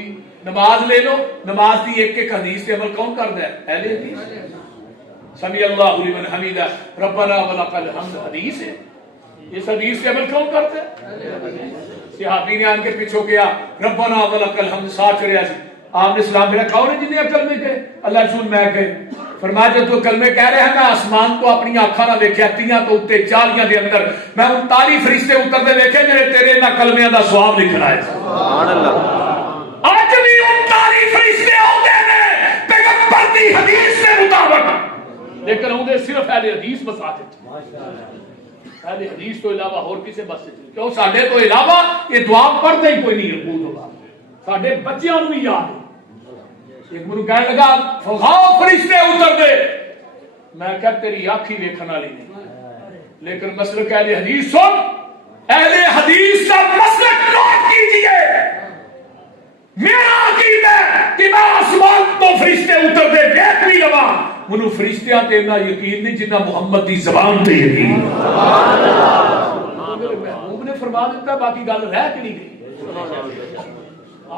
نماز لے لو، نماز دی ایک ایک حدیث سے عمل کون کرتا ہے؟ اہل حدیث۔ سمیع اللہ لمن حمیدہ ربنا ولک الحمد حدیث ہے، اس حدیث سے عمل کون کرتا ہے؟ صحابی نے آن کے پیچھو کیا ربنا ولک الحمد ساتھ چڑھیا سی، آپ نے سلام میرا کہو نے جنہیں کلمے کہے، اللہ رسول میں کہے، فرمایا جب تو کلمے کہہ رہے ہیں میں آسمان تو اپنی آنکھاں نہ دیکھیا، تیاں تو اتے چالیاں دے اندر میں 39 فرشتے اترتے دیکھے جڑے تیرے انہاں کلمیاں دا ثواب لکھنا ہے۔ سبحان اللہ۔ آج بھی 39 فرشتے ہوتے ہیں پیغمبر دی حدیث سے مطابق، لیکن ہوندے صرف اہل حدیث مساجد، اہل حدیث تو علاوہ اور کسے مسجد، کیوں ساڈے تو علاوہ یہ دعا پڑھتے ہی کوئی نہیں رکوع تو بعد، ساڈے بچیاں نوں بھی یاد ہے۔ ایک منو کہنے لگا فخاؤ فرشتے اتر دے، میں کہا تیری آنکھ ہی دیکھنے والی نہیں، لیکن مسلک اہل حدیث سن، اہل حدیث کا مسلک نوٹ کیجئے۔ میرا عقیدہ ہے کہ میں آسمان تو فرشتے اتر دے دیکھ بھی لوا، منو فرشتیاں تے اتنا یقین نہیں جتنا محمد دی زبان تے یقین۔ میرے محبوب نے فرما دیتا، باقی گل رہ کے نہیں گئی۔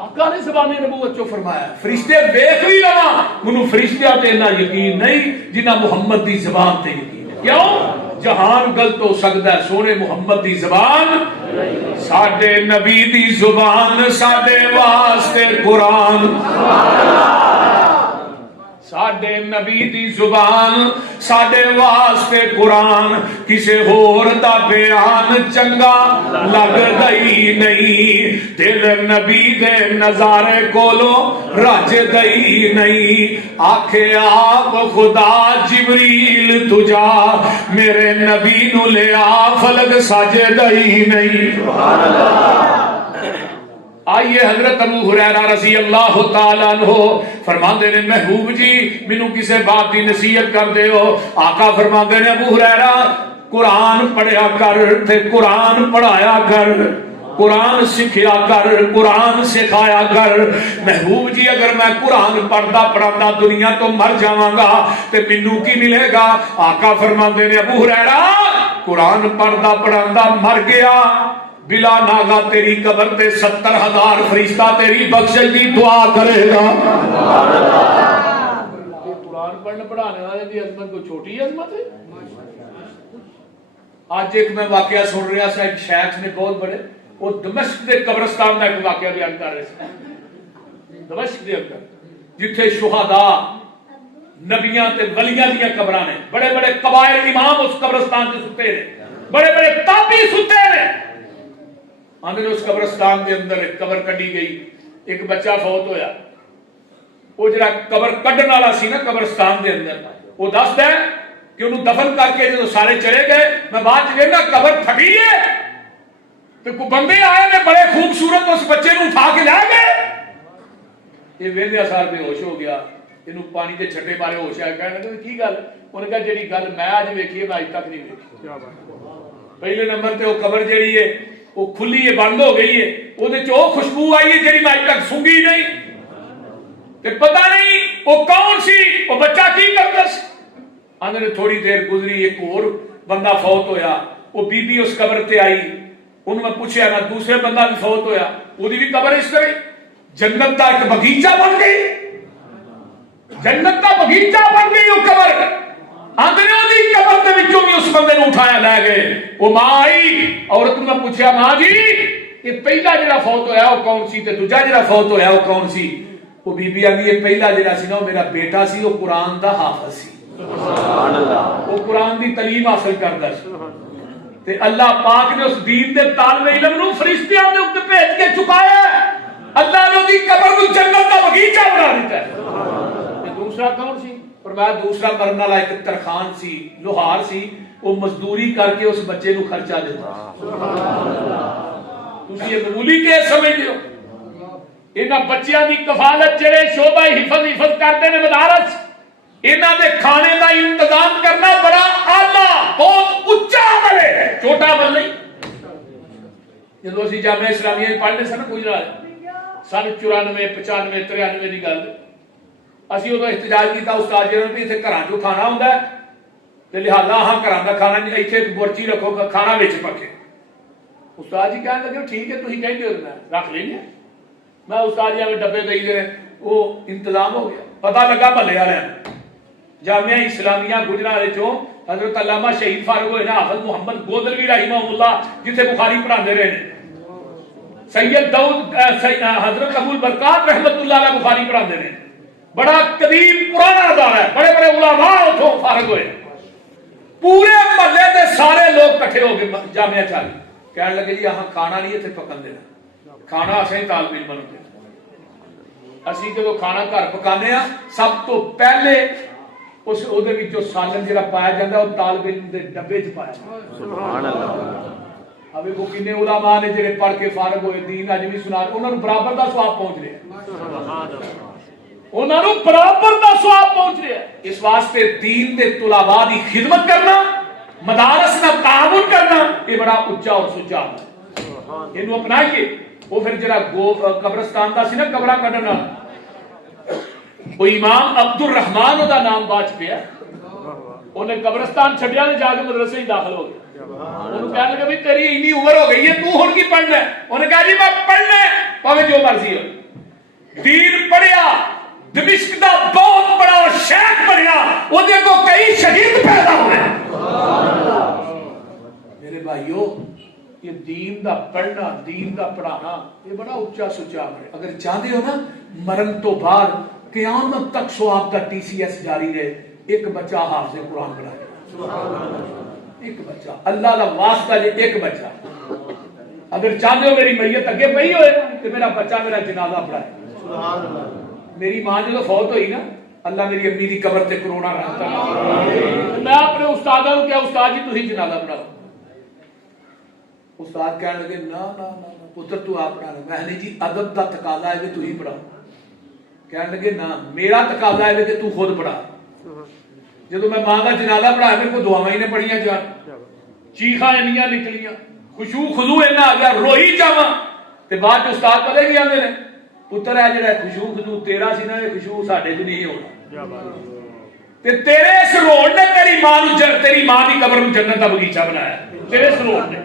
آقا نے زبان نبوت چو فرمایا فرشتے دیکھ بھی لوا، منو فرشتیاں تے اتنا یقین نہیں جتنا محمد دی زبان تے یقین ہے۔ کیوں؟ جہان غلط ہو سکتا ہے، سونے محمد دی زبان، ساڈے نبی دی زبان ساڈے واسطے قرآن، ساڈے نبی دی زبان ساڈے واسطے قرآن، کسے ہور دا بیان چنگا لگدا ہی نہیں، دل نبی دے نظارے کولو رجدا ہی نہیں، آکھے آپ خدا جبریل تجا میرے نبی نو لیا فلک سجدا ہی نہیں۔ سبحان اللہ۔ آئیے حضرت ابو ہریرہ رضی اللہ تعالیٰ عنہ فرماندے نے محبوب جی مینوں کسے بات دی نصیحت کر دے ہو۔ آقا فرماندے نے ابو ہریرہ قرآن پڑھیا کر تے قرآن پڑھایا کر، قرآن سکھیا کر، قرآن سکھایا کر۔ محبوب جی اگر میں قرآن پڑھدا پڑھادا دنیا تو مر جاواں گا تے مینوں کی ملے گا؟ آقا فرماندے نے ابو ہریرہ قرآن پڑھدا پڑھادا مر گیا، بلا ناگا تیری قبر تے 70,000 فرشتہ تیری بخشش دی دعا کرے گا۔ قرآن پڑھنے پڑھانے والے دی عظمت کو چھوٹی عظمت ہے؟ آج ایک میں واقعہ سن رہا تھا، ایک شیخ نے بہت بڑے، وہ دمشق دے قبرستان کا ایک واقعہ بیان کر رہے تھے، دمشق دے اندر جتھے شہداء نبیاں تے ولیاں دیاں قبراں نے، بڑے بڑے قبائل امام اس قبرستان تے ستے نے، بڑے بڑے تابعی ستے نے۔ آندے اس قبرستان کے اندر ایک قبر کڈی گئی, ایک بچہ فوت ہویا, وہ جڑا قبر کڈن والا سی نا قبرستان دے اندر, وہ دسدا ہے کہ انہوں دفن کر کے جب سارے چلے گئے, میں بعد چ ویکھنا قبر پھٹی ہے تو کوئی بندے آئے نے بڑے خوبصورت اس بچے نو اٹھا کے لے گئے. یہ ویندیا سار بے ہوش ہو گیا, یہ پانی کے چھٹے مارے ہوش آئے, کہنے لگے کی گل, انہوں نے کہا جیڑی گل میں اج ویکھی ہے میں اج تک نہیں ویکھی. پہلے نمبر تے وہ قبر جیڑی ہے وہ کھلی ہے, بند ہو گئی ہے, وہ خوشبو آئی ہے جیڑی میں اج تک سونگی نہیں, تے پتہ نہیں وہ کون سی, وہ بچہ کی کرتا سی. آندے نے تھوڑی دیر گزری, ایک اور بندہ فوت ہویا, وہ بی بی اس قبر تے آئی, انہوں نے پوچھا نا دوسرے بندہ بھی فوت ہویا, وہ بھی قبر اس طرح جنت کا ایک بغیچہ بن گئی, جنت کا بغیچہ بن گئی وہ قبر. آندے نے دی قبر دے وچوں بھی اس بندے نو اٹھایا لے گئے. وہ ماں آئی, عورت نے پوچھا ماں جی یہ پہلا جڑا فوت ہویا وہ کون سی تے دوجا جڑا فوت ہویا وہ کون سی؟ وہ بی بی آندی یہ پہلا جڑا سی نا وہ میرا بیٹا سی, وہ قرآن دا حافظ سی, سبحان اللہ, وہ قرآن دی تعلیم حاصل کردا سی, تے اللہ پاک نے اس دین دے طالب علم نو فرشتیاں دے اوپر بھیج کے چکایا ہے. اللہ نے دی قبر نو جنت دا بغیچہ بنا دیتا ہے. تے دوسرا کون سی؟ فرمایا دوسرا مرن والا ایک ترخان سی, لوہار سی, وہ مزدوری کر کے اس بچے نو خرچہ دیتا. سبحان اللہ, تسی یہ معمولی کے سمجھدے ہو؟ انہاں بچیاں دی کفالت جڑے شعبہ حفظ کرتے نے مدارس, انہاں دے کھانے دا انتظام کرنا بڑا اعلیٰ بہت اونچا عمل ہے, چھوٹا عمل نہیں. جدو اسی جامعہ اسلامیہ پڑھنے سن گجرات سن 94 95 93 دی گل, اسی ادو احتجاج کیتا استاد جی نے اتنے گھراں چوں کھانا ہوندا ہے تے لہذا ہاں گھراں دا کھانا نہیں, ایتھے ایک برچی رکھو کھانا وچ پکے. استاد جی کہنے لگے ٹھیک ہے تسی کہندے ہو میں رکھ لیں گے. میں استاد جی میں ڈبے دئی دے وہ انتظام ہو گیا. پتہ لگا بھلے والے جامعہ اسلامیہ گجرات چوں حضرت علامہ شہید فاروق ہوئے نا حافظ محمد گودلوی رحمہ اللہ جتھے بخاری پڑھاندے رہے نے, سید داؤد حضرت ابو البرکات رحمت اللہ علیہ بخاری پڑھاندے نے, بڑا قدیم پرانا ادارہ ہے, بڑے بڑے علماء اتھوں فارغ ہوئے. پورے محلے دے سارے لوگ کٹھے ہو کے جامعہ چالی کہنے لگے جی یہاں کھانا نہیں اتنے پکن دینا, کھانا اسیں طالب علم بنتے. اسی جدو کھانا گھر پکانے ہاں سب تو پہلے اس اودے وچوں سالن جڑا پایا جاندا ہے وہ طالب علم دے ڈبے چ پایا جاندا ہے. سبحان اللہ. ابے کو کنے علماء نے جڑے پڑھ کے فارغ ہوئے دین اج بھی سنا, انہاں نوں برابر دا ثواب پہنچ رہا ہے. سبحان اللہ, انہاں نوں برابر دا ثواب پہنچ رہا ہے. اس واسطے دین دے طلباء دی خدمت کرنا, مدارس کا تعاون کرنا, یہ بڑا اونچا اور سچا ہے. اینو اپنائیے. وہ پھر جڑا قبرستان دا سی نا قبراں کڈن والا, وہ امام عبد الرحمان دا نام باچ پیا, انہیں قبرستان چھڈیا تے جا کے مدرسے میں داخل ہو گیا. انہوں کہنے لگا بھی تیری اتنی عمر ہو گئی ہے تو ہن کی پڑھنا ہے؟ انہیں کہا جی میں پڑھنا ہے پاویں جو مرضی ہو. دین پڑھیا, دمشق دا بہت بڑا شیخ بنیا, وہ دیکھو کئی شہید پیدا ہوئے. میرے بھائیو یہ دین دا پڑھنا, دین دا پڑھانا یہ بڑا اونچا سچا ہے. اگر چاہتے ہو نا مرن تو بعد قیامت تک ثواب کا ٹی سی ایس جاری رہے, ایک بچہ حافظ قرآن پڑھائے, ایک بچہ, اللہ کا واسطہ جی ایک بچہ. اگر چاہتے ہو میری میت اگے پئی ہوئے تو میرا بچہ میرا جنازہ پڑھائے. میری ماں جب فوت ہوئی نا, اللہ میری امی دی قبر تے کروڑا رحمت اللہ, میں اپنے استاداں نوں کہا استاد جی تسی جنازہ پڑھاؤ. استاد کہنے لگے نا نا نا پتر تو آپ پڑھا. میں نے جی ادب دا تقاضا ہے کہ تو ہی پڑھاؤ. کہنے لگے نا میرا تقاضا ہے کہ تو خود پڑھا. جب میں ماں کا جنازہ پڑھایا میرے کو دعاواں ہی نے پڑھیاں جان, چیخاں انیاں نکلیاں, خشوع خضوع اینا آ گیا, روئی جاواں. تے بعد استاد پتہ کی آندے نے, پتر ہے جڑا خشوع خضوع تیرا سی نا, یہ خشوع ساڈے وچ نہیں ہونا. تے تیرے اس روڑ نے تیری ماں نو, تیری ماں دی قبر نو جنت دا بغیچہ بنایا, تیرے اس روڑ نے.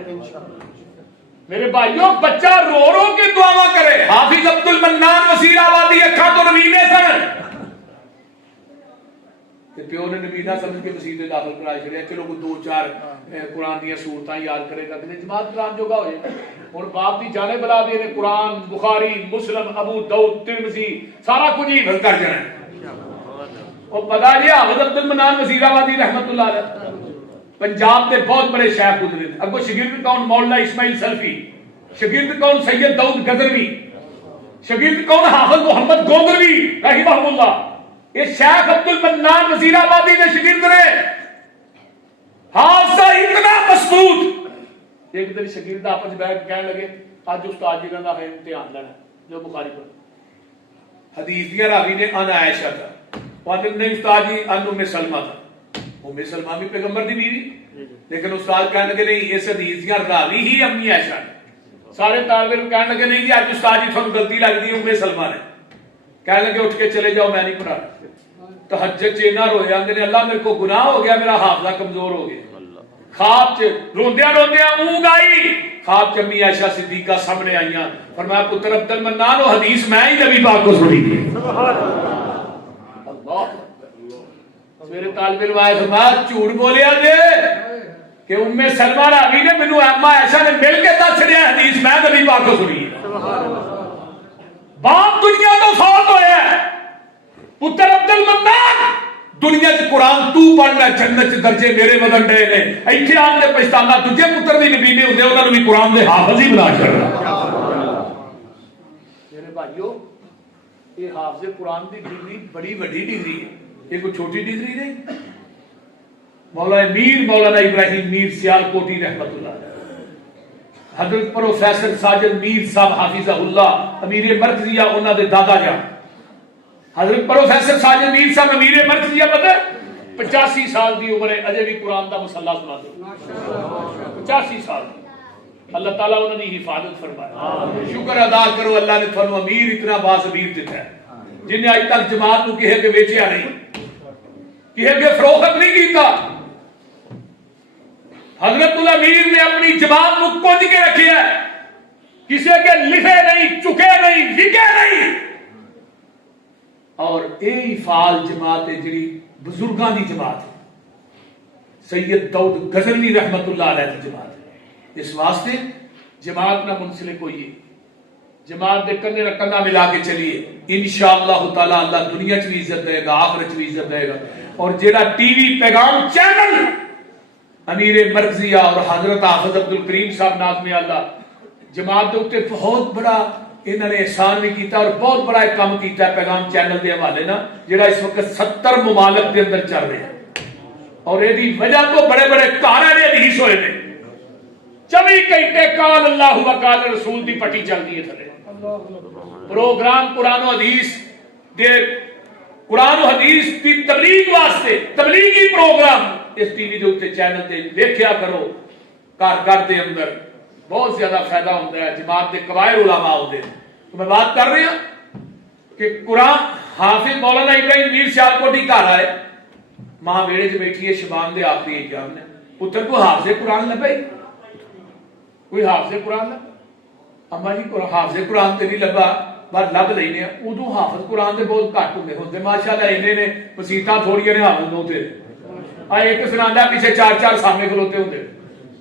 میرے بھائیوں بچہ رو رو کے دعاواں کرے. حافظ عبد المنان وزیر آبادی اکھاں تو نوینے سن, تے پیو نے نوینا سمجھ کے مسجد میں داخل کرا چھڑیا. چلو کوئی دو چار قرآن دی صورتاں یاد کرے گا کہ جماعت قرآن جوگا ہو جائے. ہن باپ دی جانے بلا دی نے قرآن, بخاری, مسلم, ابو داؤد, ترمذی سارا کچھ ہی حفظ کر جانا. اور پتہ جی حافظ عبد المنان وزیر آبادی رحمت اللہ علیہ پنجاب کے بہت بڑے شیخ گزرے. اگو شاگرد کون؟ مولانا اسماعیل سلفی, شاگرد کون؟ سید داؤد غزنوی. شاگرد کون؟ حافظ محمد گوگروی رحمہ اللہ. یہ شیخ عبد المنان وزیر آبادی نے شاگرد نے. حافظہ اتنا مضبوط. ایک دن شاگرد آپس بیٹھ کے کہنے لگے آج استاد جی کا ہے امتحان لینا جو بخاری پر حدیث دیا راوی نے ان عائشہ تھا. وہ نہیں استاد جی ان ام سلمہ تھا. ام سلمہ بھی پیغمبر دی بیوی, لیکن استاد کہنے لگے نہیں اس حدیث دیا راوی ہی امی عائشہ نے. سارے طالب علم کہنے لگے نہیں جی آج استاد جی تھوڑی غلطی لگ دی ام سلمہ نے. کہنے لگے اٹھ کے چلے جاؤ میں نہیں پڑھا. تہجد چینا روئے آندے نے اللہ میرے کو گناہ ہو گیا, میرا حافظہ کمزور ہو گیا. خواب چ روندیا روندیا اونگ آئی. خواب چ امی عائشہ صدیقہ سامنے آئیاں. فرمایا پتر عبد المنان وہ حدیث میں ہی نبی پاک کو سنی دی. اللہ میرے طالب علم آئے فرمایا جھوٹ بولیا جے کہ ام سلمہ راوی نے مینوں اما عائشہ نے مل کے دس چھڑیا حدیث میں نبی پاک کو سنی. باپ دنیا تو فوت ہویا ہے, پتر عبد المنان دنیا چ قرآن تو پڑھنا جنت چ درجے میرے بدن ڈے نے. ایتھے آن کے پچھتانا دجے پتر بھی نبی نے ہوندے انہاں نوں بھی قرآن دے حافظ ہی بنا چھڑنا. میرے بھائیو یہ حافظ قرآن دی ڈگری بڑی بڑی ڈگری ہے, یہ کوئی چھوٹی ڈگری نہیں. مولانا میر مولانا ابراہیم میر سیالکوٹی رحمت اللہ علیہ, حضرت پروفیسر ساجد میر صاحب حافظہ اللہ امیر مرکزیہ انہاں دے دادا جان. حضرت پروفیسر ساجد میر صاحب امیر مرکزیہ پتہ 85 سال دی عمر ہے, اجے بھی قرآن دا مصلا سنا دے. 85 سال دی. اللہ تعالیٰ انہوں نے حفاظت فرمائے. شکر ادا کرو اللہ نے تھانو امیر اتنا باز امیر دیتا ہے جن نے آج تک جماعت کو کہے کہ بیچیا نہیں, کہے کہ فروخت نہیں کیتا. حضرت الامیر نے اپنی جماعت کو کنج کے رکھی ہے, کسی کے لکھے نہیں, چکے نہیں, وکے نہیں. اور اے فعال جماعت ہے جڑی بزرگاں دی جماعت ہے, سید داؤد غزنوی رحمت اللہ علیہ کی جماعت ہے. اس واسطے جماعت نہ منسلک ہوئیے, جماعت دے کنے نہ کنا ملا کے چلیے. انشاءاللہ تعالی اللہ دنیا چ بھی عزت دے گا, آخرت چ بھی عزت دے گا. اور جیڑا ٹی وی پیغام چینل امیر مرکزیہ اور حضرت حافظ عبد الکریم صاحب ناظم اللہ جماعت دے اوتے بہت بڑا انہوں نے احسان بھی کیتا اور بہت بڑا ایک کام کیتا ہے پیغام چینل دے حوالے نا, جڑا اس وقت 70 ممالک دے اندر چل رہے ہیں. اور یہ وجہ تو بڑے بڑے کارے حدیث ہوئے نے. 24 گھنٹے قال اللہ و قال رسول دی پٹی چل دی ہے تھلے. پروگرام قرآن و حدیث دے, قرآن و حدیث دی تبلیغ واسطے تبلیغی پروگرام اس ٹی وی دے اوتے چینل تے دیکھیا کرو. گھر دے اندر بہت زیادہ فائدہ ہوتا ہے. جماعت دے قبائل علماء ہوتے ہیں. تو میں بات کر رہی ہوں کہ قرآن حافظ مولانا ابراہیم میر سیالکوٹی گھر آئے, ماں ویڑے چ بیٹھی ہے, شبان دے آخری ایگزام نے. پتر کو حافظ قرآن لبے, کوئی حافظ قرآن لبا. اما جی حافظ قرآن تے نہیں لبا, بس لب لینے. ادو حافظ قرآن دے بہت گھٹ ہوندے ماشاءاللہ انہیں نے مسیتاں تھوڑیاں نے حافظ ہوتے. ایک سناندا پیچھے 4 سامنے کھلوتے ہوندے.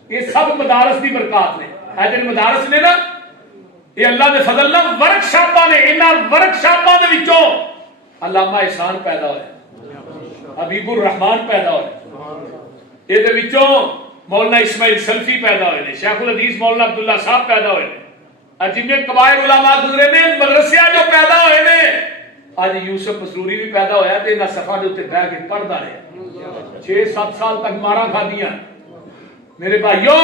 یہ سب مدارس دی برکات نے. اے جن مدارس نے نا, یہ اللہ دے فضل نال ورک شاپاں نے. انہاں ورک شاپاں دے وچوں علامہ احسان پیدا ہوئے, حبیب الرحمان پیدا ہوئے, یہ دے وچوں مولانا اسماعیل سلفی پیدا ہوئے نے, شیخ الحدیث مولانا عبداللہ صاحب پیدا ہوئے نے. جن قبائل علماء گزرے نے, مدرسے جو پیدا ہوئے نے. آج یوسف مسروری بھی پیدا ہویا تے انہاں صفحہ دے اوتے بیٹھ کے پڑھدا رہیا. 6-7 سال تک ماراں کھادیاں. میرے بھائیو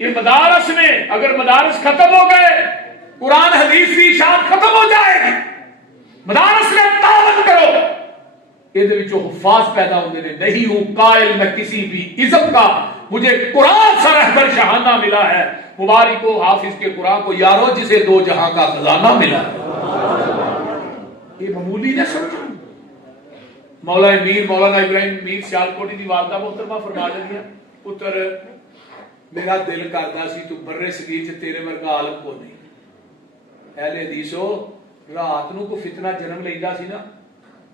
یہ مدارس نے, اگر مدارس ختم ہو گئے قرآن حدیث کی اشاعت ختم ہو جائے گی. مدارس میں تعاون کرو, یہ دے وچوں حفاظ پیدا ہوندے نے. نہیں ہوں قائل میں کسی بھی عزم کا, مجھے قرآن سے رہبر شہانہ ملا ہے. مبارک ہو حافظ کے قرآن کو یارو جسے 2 جہاں کا خزانہ ملا ہے. یہ معمولی نہ سمجھو. مولانا میر مولانا ابراہیم میر سیالکوٹی دی والدہ محترمہ فرما لگیا, پتر میرا دل کرتا سی تو برے صغیر چ تیرے ورگا عالم کو نہیں. اہل حدیثو رات نو کو فتنہ جنم لیندا سی نا,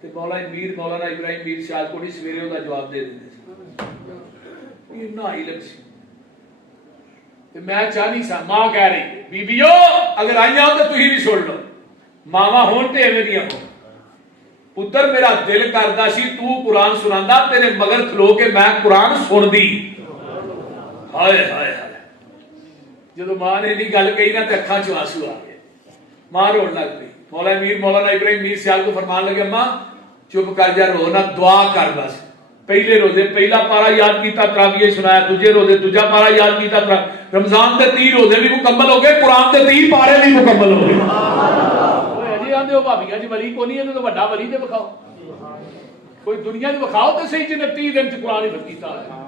تے مولانا میر مولانا ابراہیم میر سیالکوٹی سویرے اوندا جواب دے دیندے سی. اتنا علم سی. تے میں چاہنی سا, ماں کہہ رہی بیبیو اگر آئیاں ہو تے تسی بھی سن لو, ماما ہون تے ایویں دیاں ہو. پتر میرا دل کردا سی تو قرآن سناندا, تیرے مگر کھلو کے میں قرآن سن دی. ہائے ہائے ہائے. جدو ماں نے نہیں گل کہی نا تو اکھاں چ آنسو آ گئے, ماں روڑ لگ پئی. مولانا ابراہیم میر سیال کو فرمان لگے اماں چپ کر جا, رو نہ, دعا کر بس. پہلے روزے پہلا پارا یاد کیتا, تراویح سنایا, دوجے روزے دوجا پارا یاد کیتا, رمضان دے 3 روزے بھی مکمل ہو گئے, قرآن دے 3 پارے بھی مکمل ہو گئے. جی آندے ہو بھابیاں جی ولی کو نہیں ہے تو بڑا ولی تے بکھاؤ, کوئی دنیا دے بکھاؤ تے صحیح جنے 30 دن چ قرآن حفظ کیتا ہے.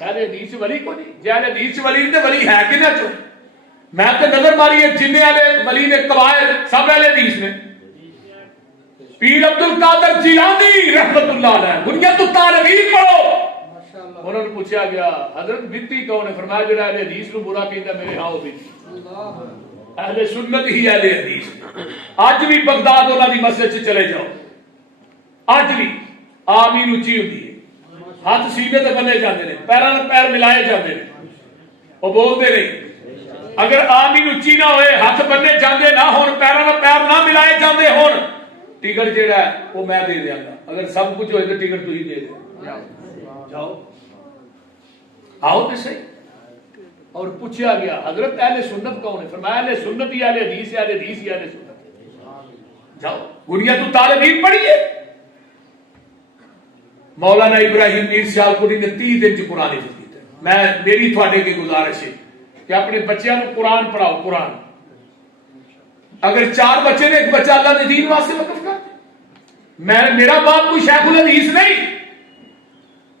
اہل حدیث ولی کو نہیں, جے اہل حدیث ولی تے ولی ہے کہ نہ چو. میں تے نظر ماری ہے جن والے ولی نے قبائل سب اہل حدیث نے. پیر عبد القادر جیلانی رحمت اللہ علیہ بنیاد الطالبین پڑھو. انہوں نے پوچھا گیا حضرت بتی کون ہے؟ فرمایا جڑا اہل حدیث نو برا کہندا میرے ہاں وہ بتی. اہل سنت ہی اہل حدیث. اج بھی بغداد انہاں دی مسجد چ چلے جاؤ, اج بھی آمین اچھی ہوندی ہے, ہاتھ سینے تے بنے جاندے نے, پیراں نال پیر ملائے جاندے نے, او بولدے نہیں. اگر آمین اچھی نہ ہوئے, ہاتھ بنے جاندے نہ ہون, پیراں نال پیر نہ ملائے جاندے ہون, ٹکٹ جیڑا ہے وہ میں دے دیاں گا. اگر سب کچھ ہوئے تو ٹکٹ تسی دے دے جاؤ, آؤ تو صحیح. اور پوچھا گیا حضرت اہل سنت کون ہے؟ فرمایا اہل سنت ہی اہل حدیث ہے, اہل حدیث ہی اہل سنت. جاؤ بنیاد الطالبین پڑھیے. مولانا ابراہیم میر سیالکوٹی نے 30 دن چ قرآن حفظ کیتا. میں میری تھوڑے کی گزارش ہے کہ اپنے بچیاں کو قرآن پڑھاؤ. قرآن اگر 4 بچے نے, ایک بچہ اللہ کے دین واسطے وقف کر. میرا باپ کوئی شیخ الحدیث نہیں,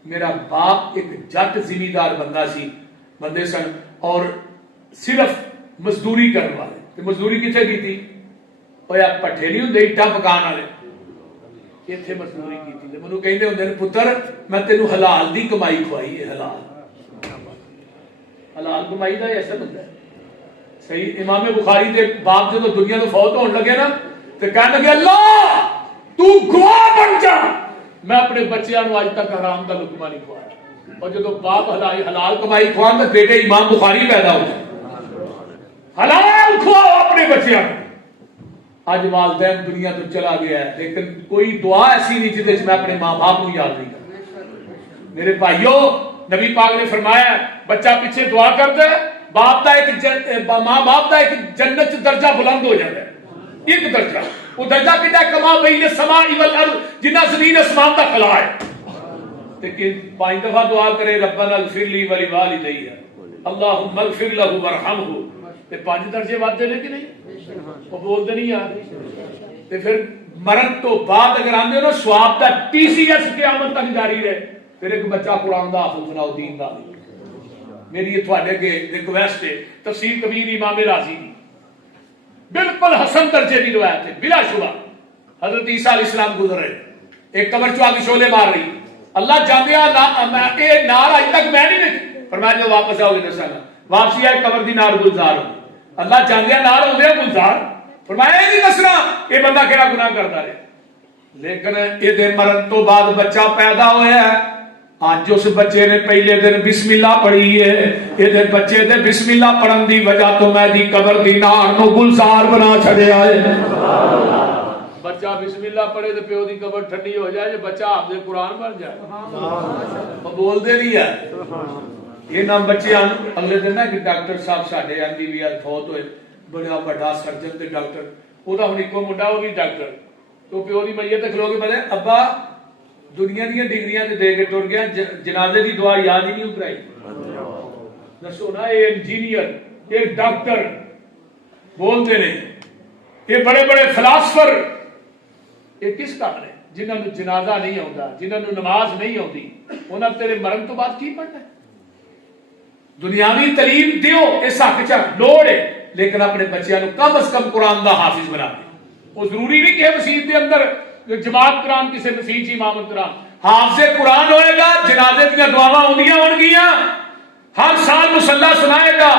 میرا باپ ایک جٹ زمیندار بندے سن, اور صرف مزدوری کرنے والے. تو مزدوری کتنے کی تھی؟ وہ یا پٹھے نہیں ہوں اٹا پکان والے, اتنے مزدوری کی تھی. مینوں کہندے ہوندے نے پتر میں تینوں حلال دی کمائی کھوائی ہے. حلال کمائی دا ایسا بندہ ہے صحیح. امام بخاری دے باپ جب دنیا تو فوت ہونے لگے نا تو کہنے لگے اللہ تو گواہ بن جا, میں اپنے بچیاں نو اج تک حرام دا لقمہ نہیں کھوایا. اور جب باپ حلال کمائی کھوان تو بیٹے امام بخاری پیدا ہو گئے. حلال کھواؤ اپنے بچیاں. اج والدین دنیا تو چلا گیا ہے, لیکن کوئی دعا ایسی نہیں جس میں اپنے ماں باپ کو یاد نہیں کرتا. میرے بھائیوں, نبی پاک نے فرمایا بچہ پیچھے دعا کرتا ہے, باپ دا ایک ماں باپ دا ایک جنت درجہ بلند ہو جاتا ہے. ایک درجہ, وہ درجہ کتا ہے کما بین السماء والارض, جنہ زمین اسمان دا خلا ہے. لیکن 5 دفعہ دعا کرے ربنا اغفر لی ولوالدی اللہم اغفر لہ وارحمہ, تے 5 درجے وعدے نے کہ نہیں, وہ بولتے نہیں یار. تے پھر مرن تو بعد اگر آندے نا ثواب دا TCS قیامت تک جاری رہے. پھر ایک بچہ قرآن دا حافظ بناؤ, دین دا. میری یہ تھوڑے کے ریکویسٹ ہے, تفسیر کبیر امام رازی دی بالکل حسن درجے کی روایت ہے بلا شبہ. حضرت عیسیٰ علیہ السلام گزر رہے, ایک قبر چو آگے شعلے مار رہی, اللہ جاندیا نار آج تک میں نہیں دیکھی. فرمایا جو واپس آؤ گے دسانا, واپسی آئے قبر دی نار گلزار ہو. اللہ جاندیا نار ہو گیا گلزار. فرمایا یہ نہیں دسنا یہ بندہ کہڑا گناہ کرتا رہے. لیکن یہ دن مرن تو بعد بچہ پیدا ہوا ہے. آج اس بچے نے پہلے دن بسم اللہ پڑھی ہے, یہ دن بچے دے بسم اللہ پڑھن دی وجہ تو میں دی قبر دی نار نو گلزار بنا چھڑیا ہے. بچہ بسم اللہ پڑھے تو پیو دی قبر ٹھنڈی ہو جائے, بچہ حافظ قرآن بن جائے. وہ بول دے نہیں ہے یہ نام بچے. اگلے دن نا کہ ڈاکٹر صاحب ساڈے MBBS فوت ہوئے, بڑا بڑا سرجن تے ڈاکٹر, وہ ہن ایک منڈا وہ بھی ڈاکٹر. تو پیو دی میت کھلو کے پتہ ابا دنیا دیا ڈگریاں دے کے ٹر گیا, جنازے دی دعا یاد ہی نہیں اترائی. دسو نا یہ انجینئر, یہ ڈاکٹر بولتے نہیں, یہ بڑے بڑے فلاسفر, یہ کس کام نے جنہوں نے جنازہ نہیں آتا, جنہوں نے نماز نہیں آتی, انہوں نے تیرے مرن تو بعد کی پڑھنا ہے؟ دنیاوی تعلیم دیو اس حق چ لوڑ ہے, لیکن اپنے بچیاں کو کم از کم قرآن دا حافظ بنا دے. وہ ضروری نہیں کہ مسجد کے اندر جماعت قرآن کسی مسیح چ امامت قرآن. حافظ قرآن ہوئے گا, جنازے دیا دعاواں ہوندیاں ہون گیاں, ہر سال مصلی سنائے گا,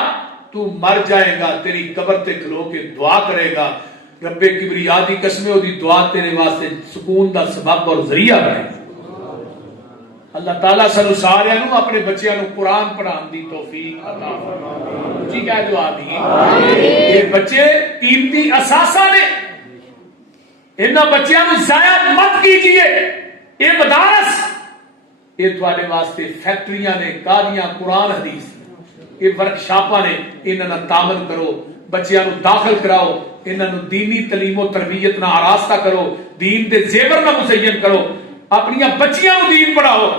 تو مر جائے گا تیری قبر تے کھلو کے دعا کرے گا, رب کبریا دی قسم دی دعا تیرے واسطے سکون دا سبب اور ذریعہ بنے. اللہ تعالیٰ سانو سارے نو اپنے بچیاں نو قرآن پڑھان دی توفیق عطا فرمائے. جی کہہ دعا دی یہ بچے قیمتی اثاثہ نے, انہاں بچیاں نو ضائع مت کیجئے. یہ مدارس یہ تھوڑے واسطے فیکٹریاں نے, قاضیاں قرآن حدیث. یہ ورکشاپاں نے انہاں نال تعامل کرو بچیاں نو داخل کراؤ انہاں نو دینی تعلیم و تربیت نال آراستہ کرو دین دے زیور نال مزین کرو اپنی بچیاں نو دین پڑھاؤ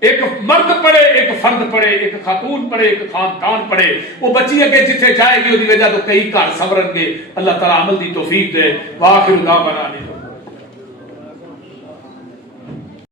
ایک مرد پڑھے ایک فرد پڑھے ایک خاتون پڑھے ایک خاندان پڑھے وہ بچی اگے جتھے جائے گی وہ دی وجہ تو کئی گھر سورن گے اللہ تعالی عمل دی توفیق دے واخر دعوانا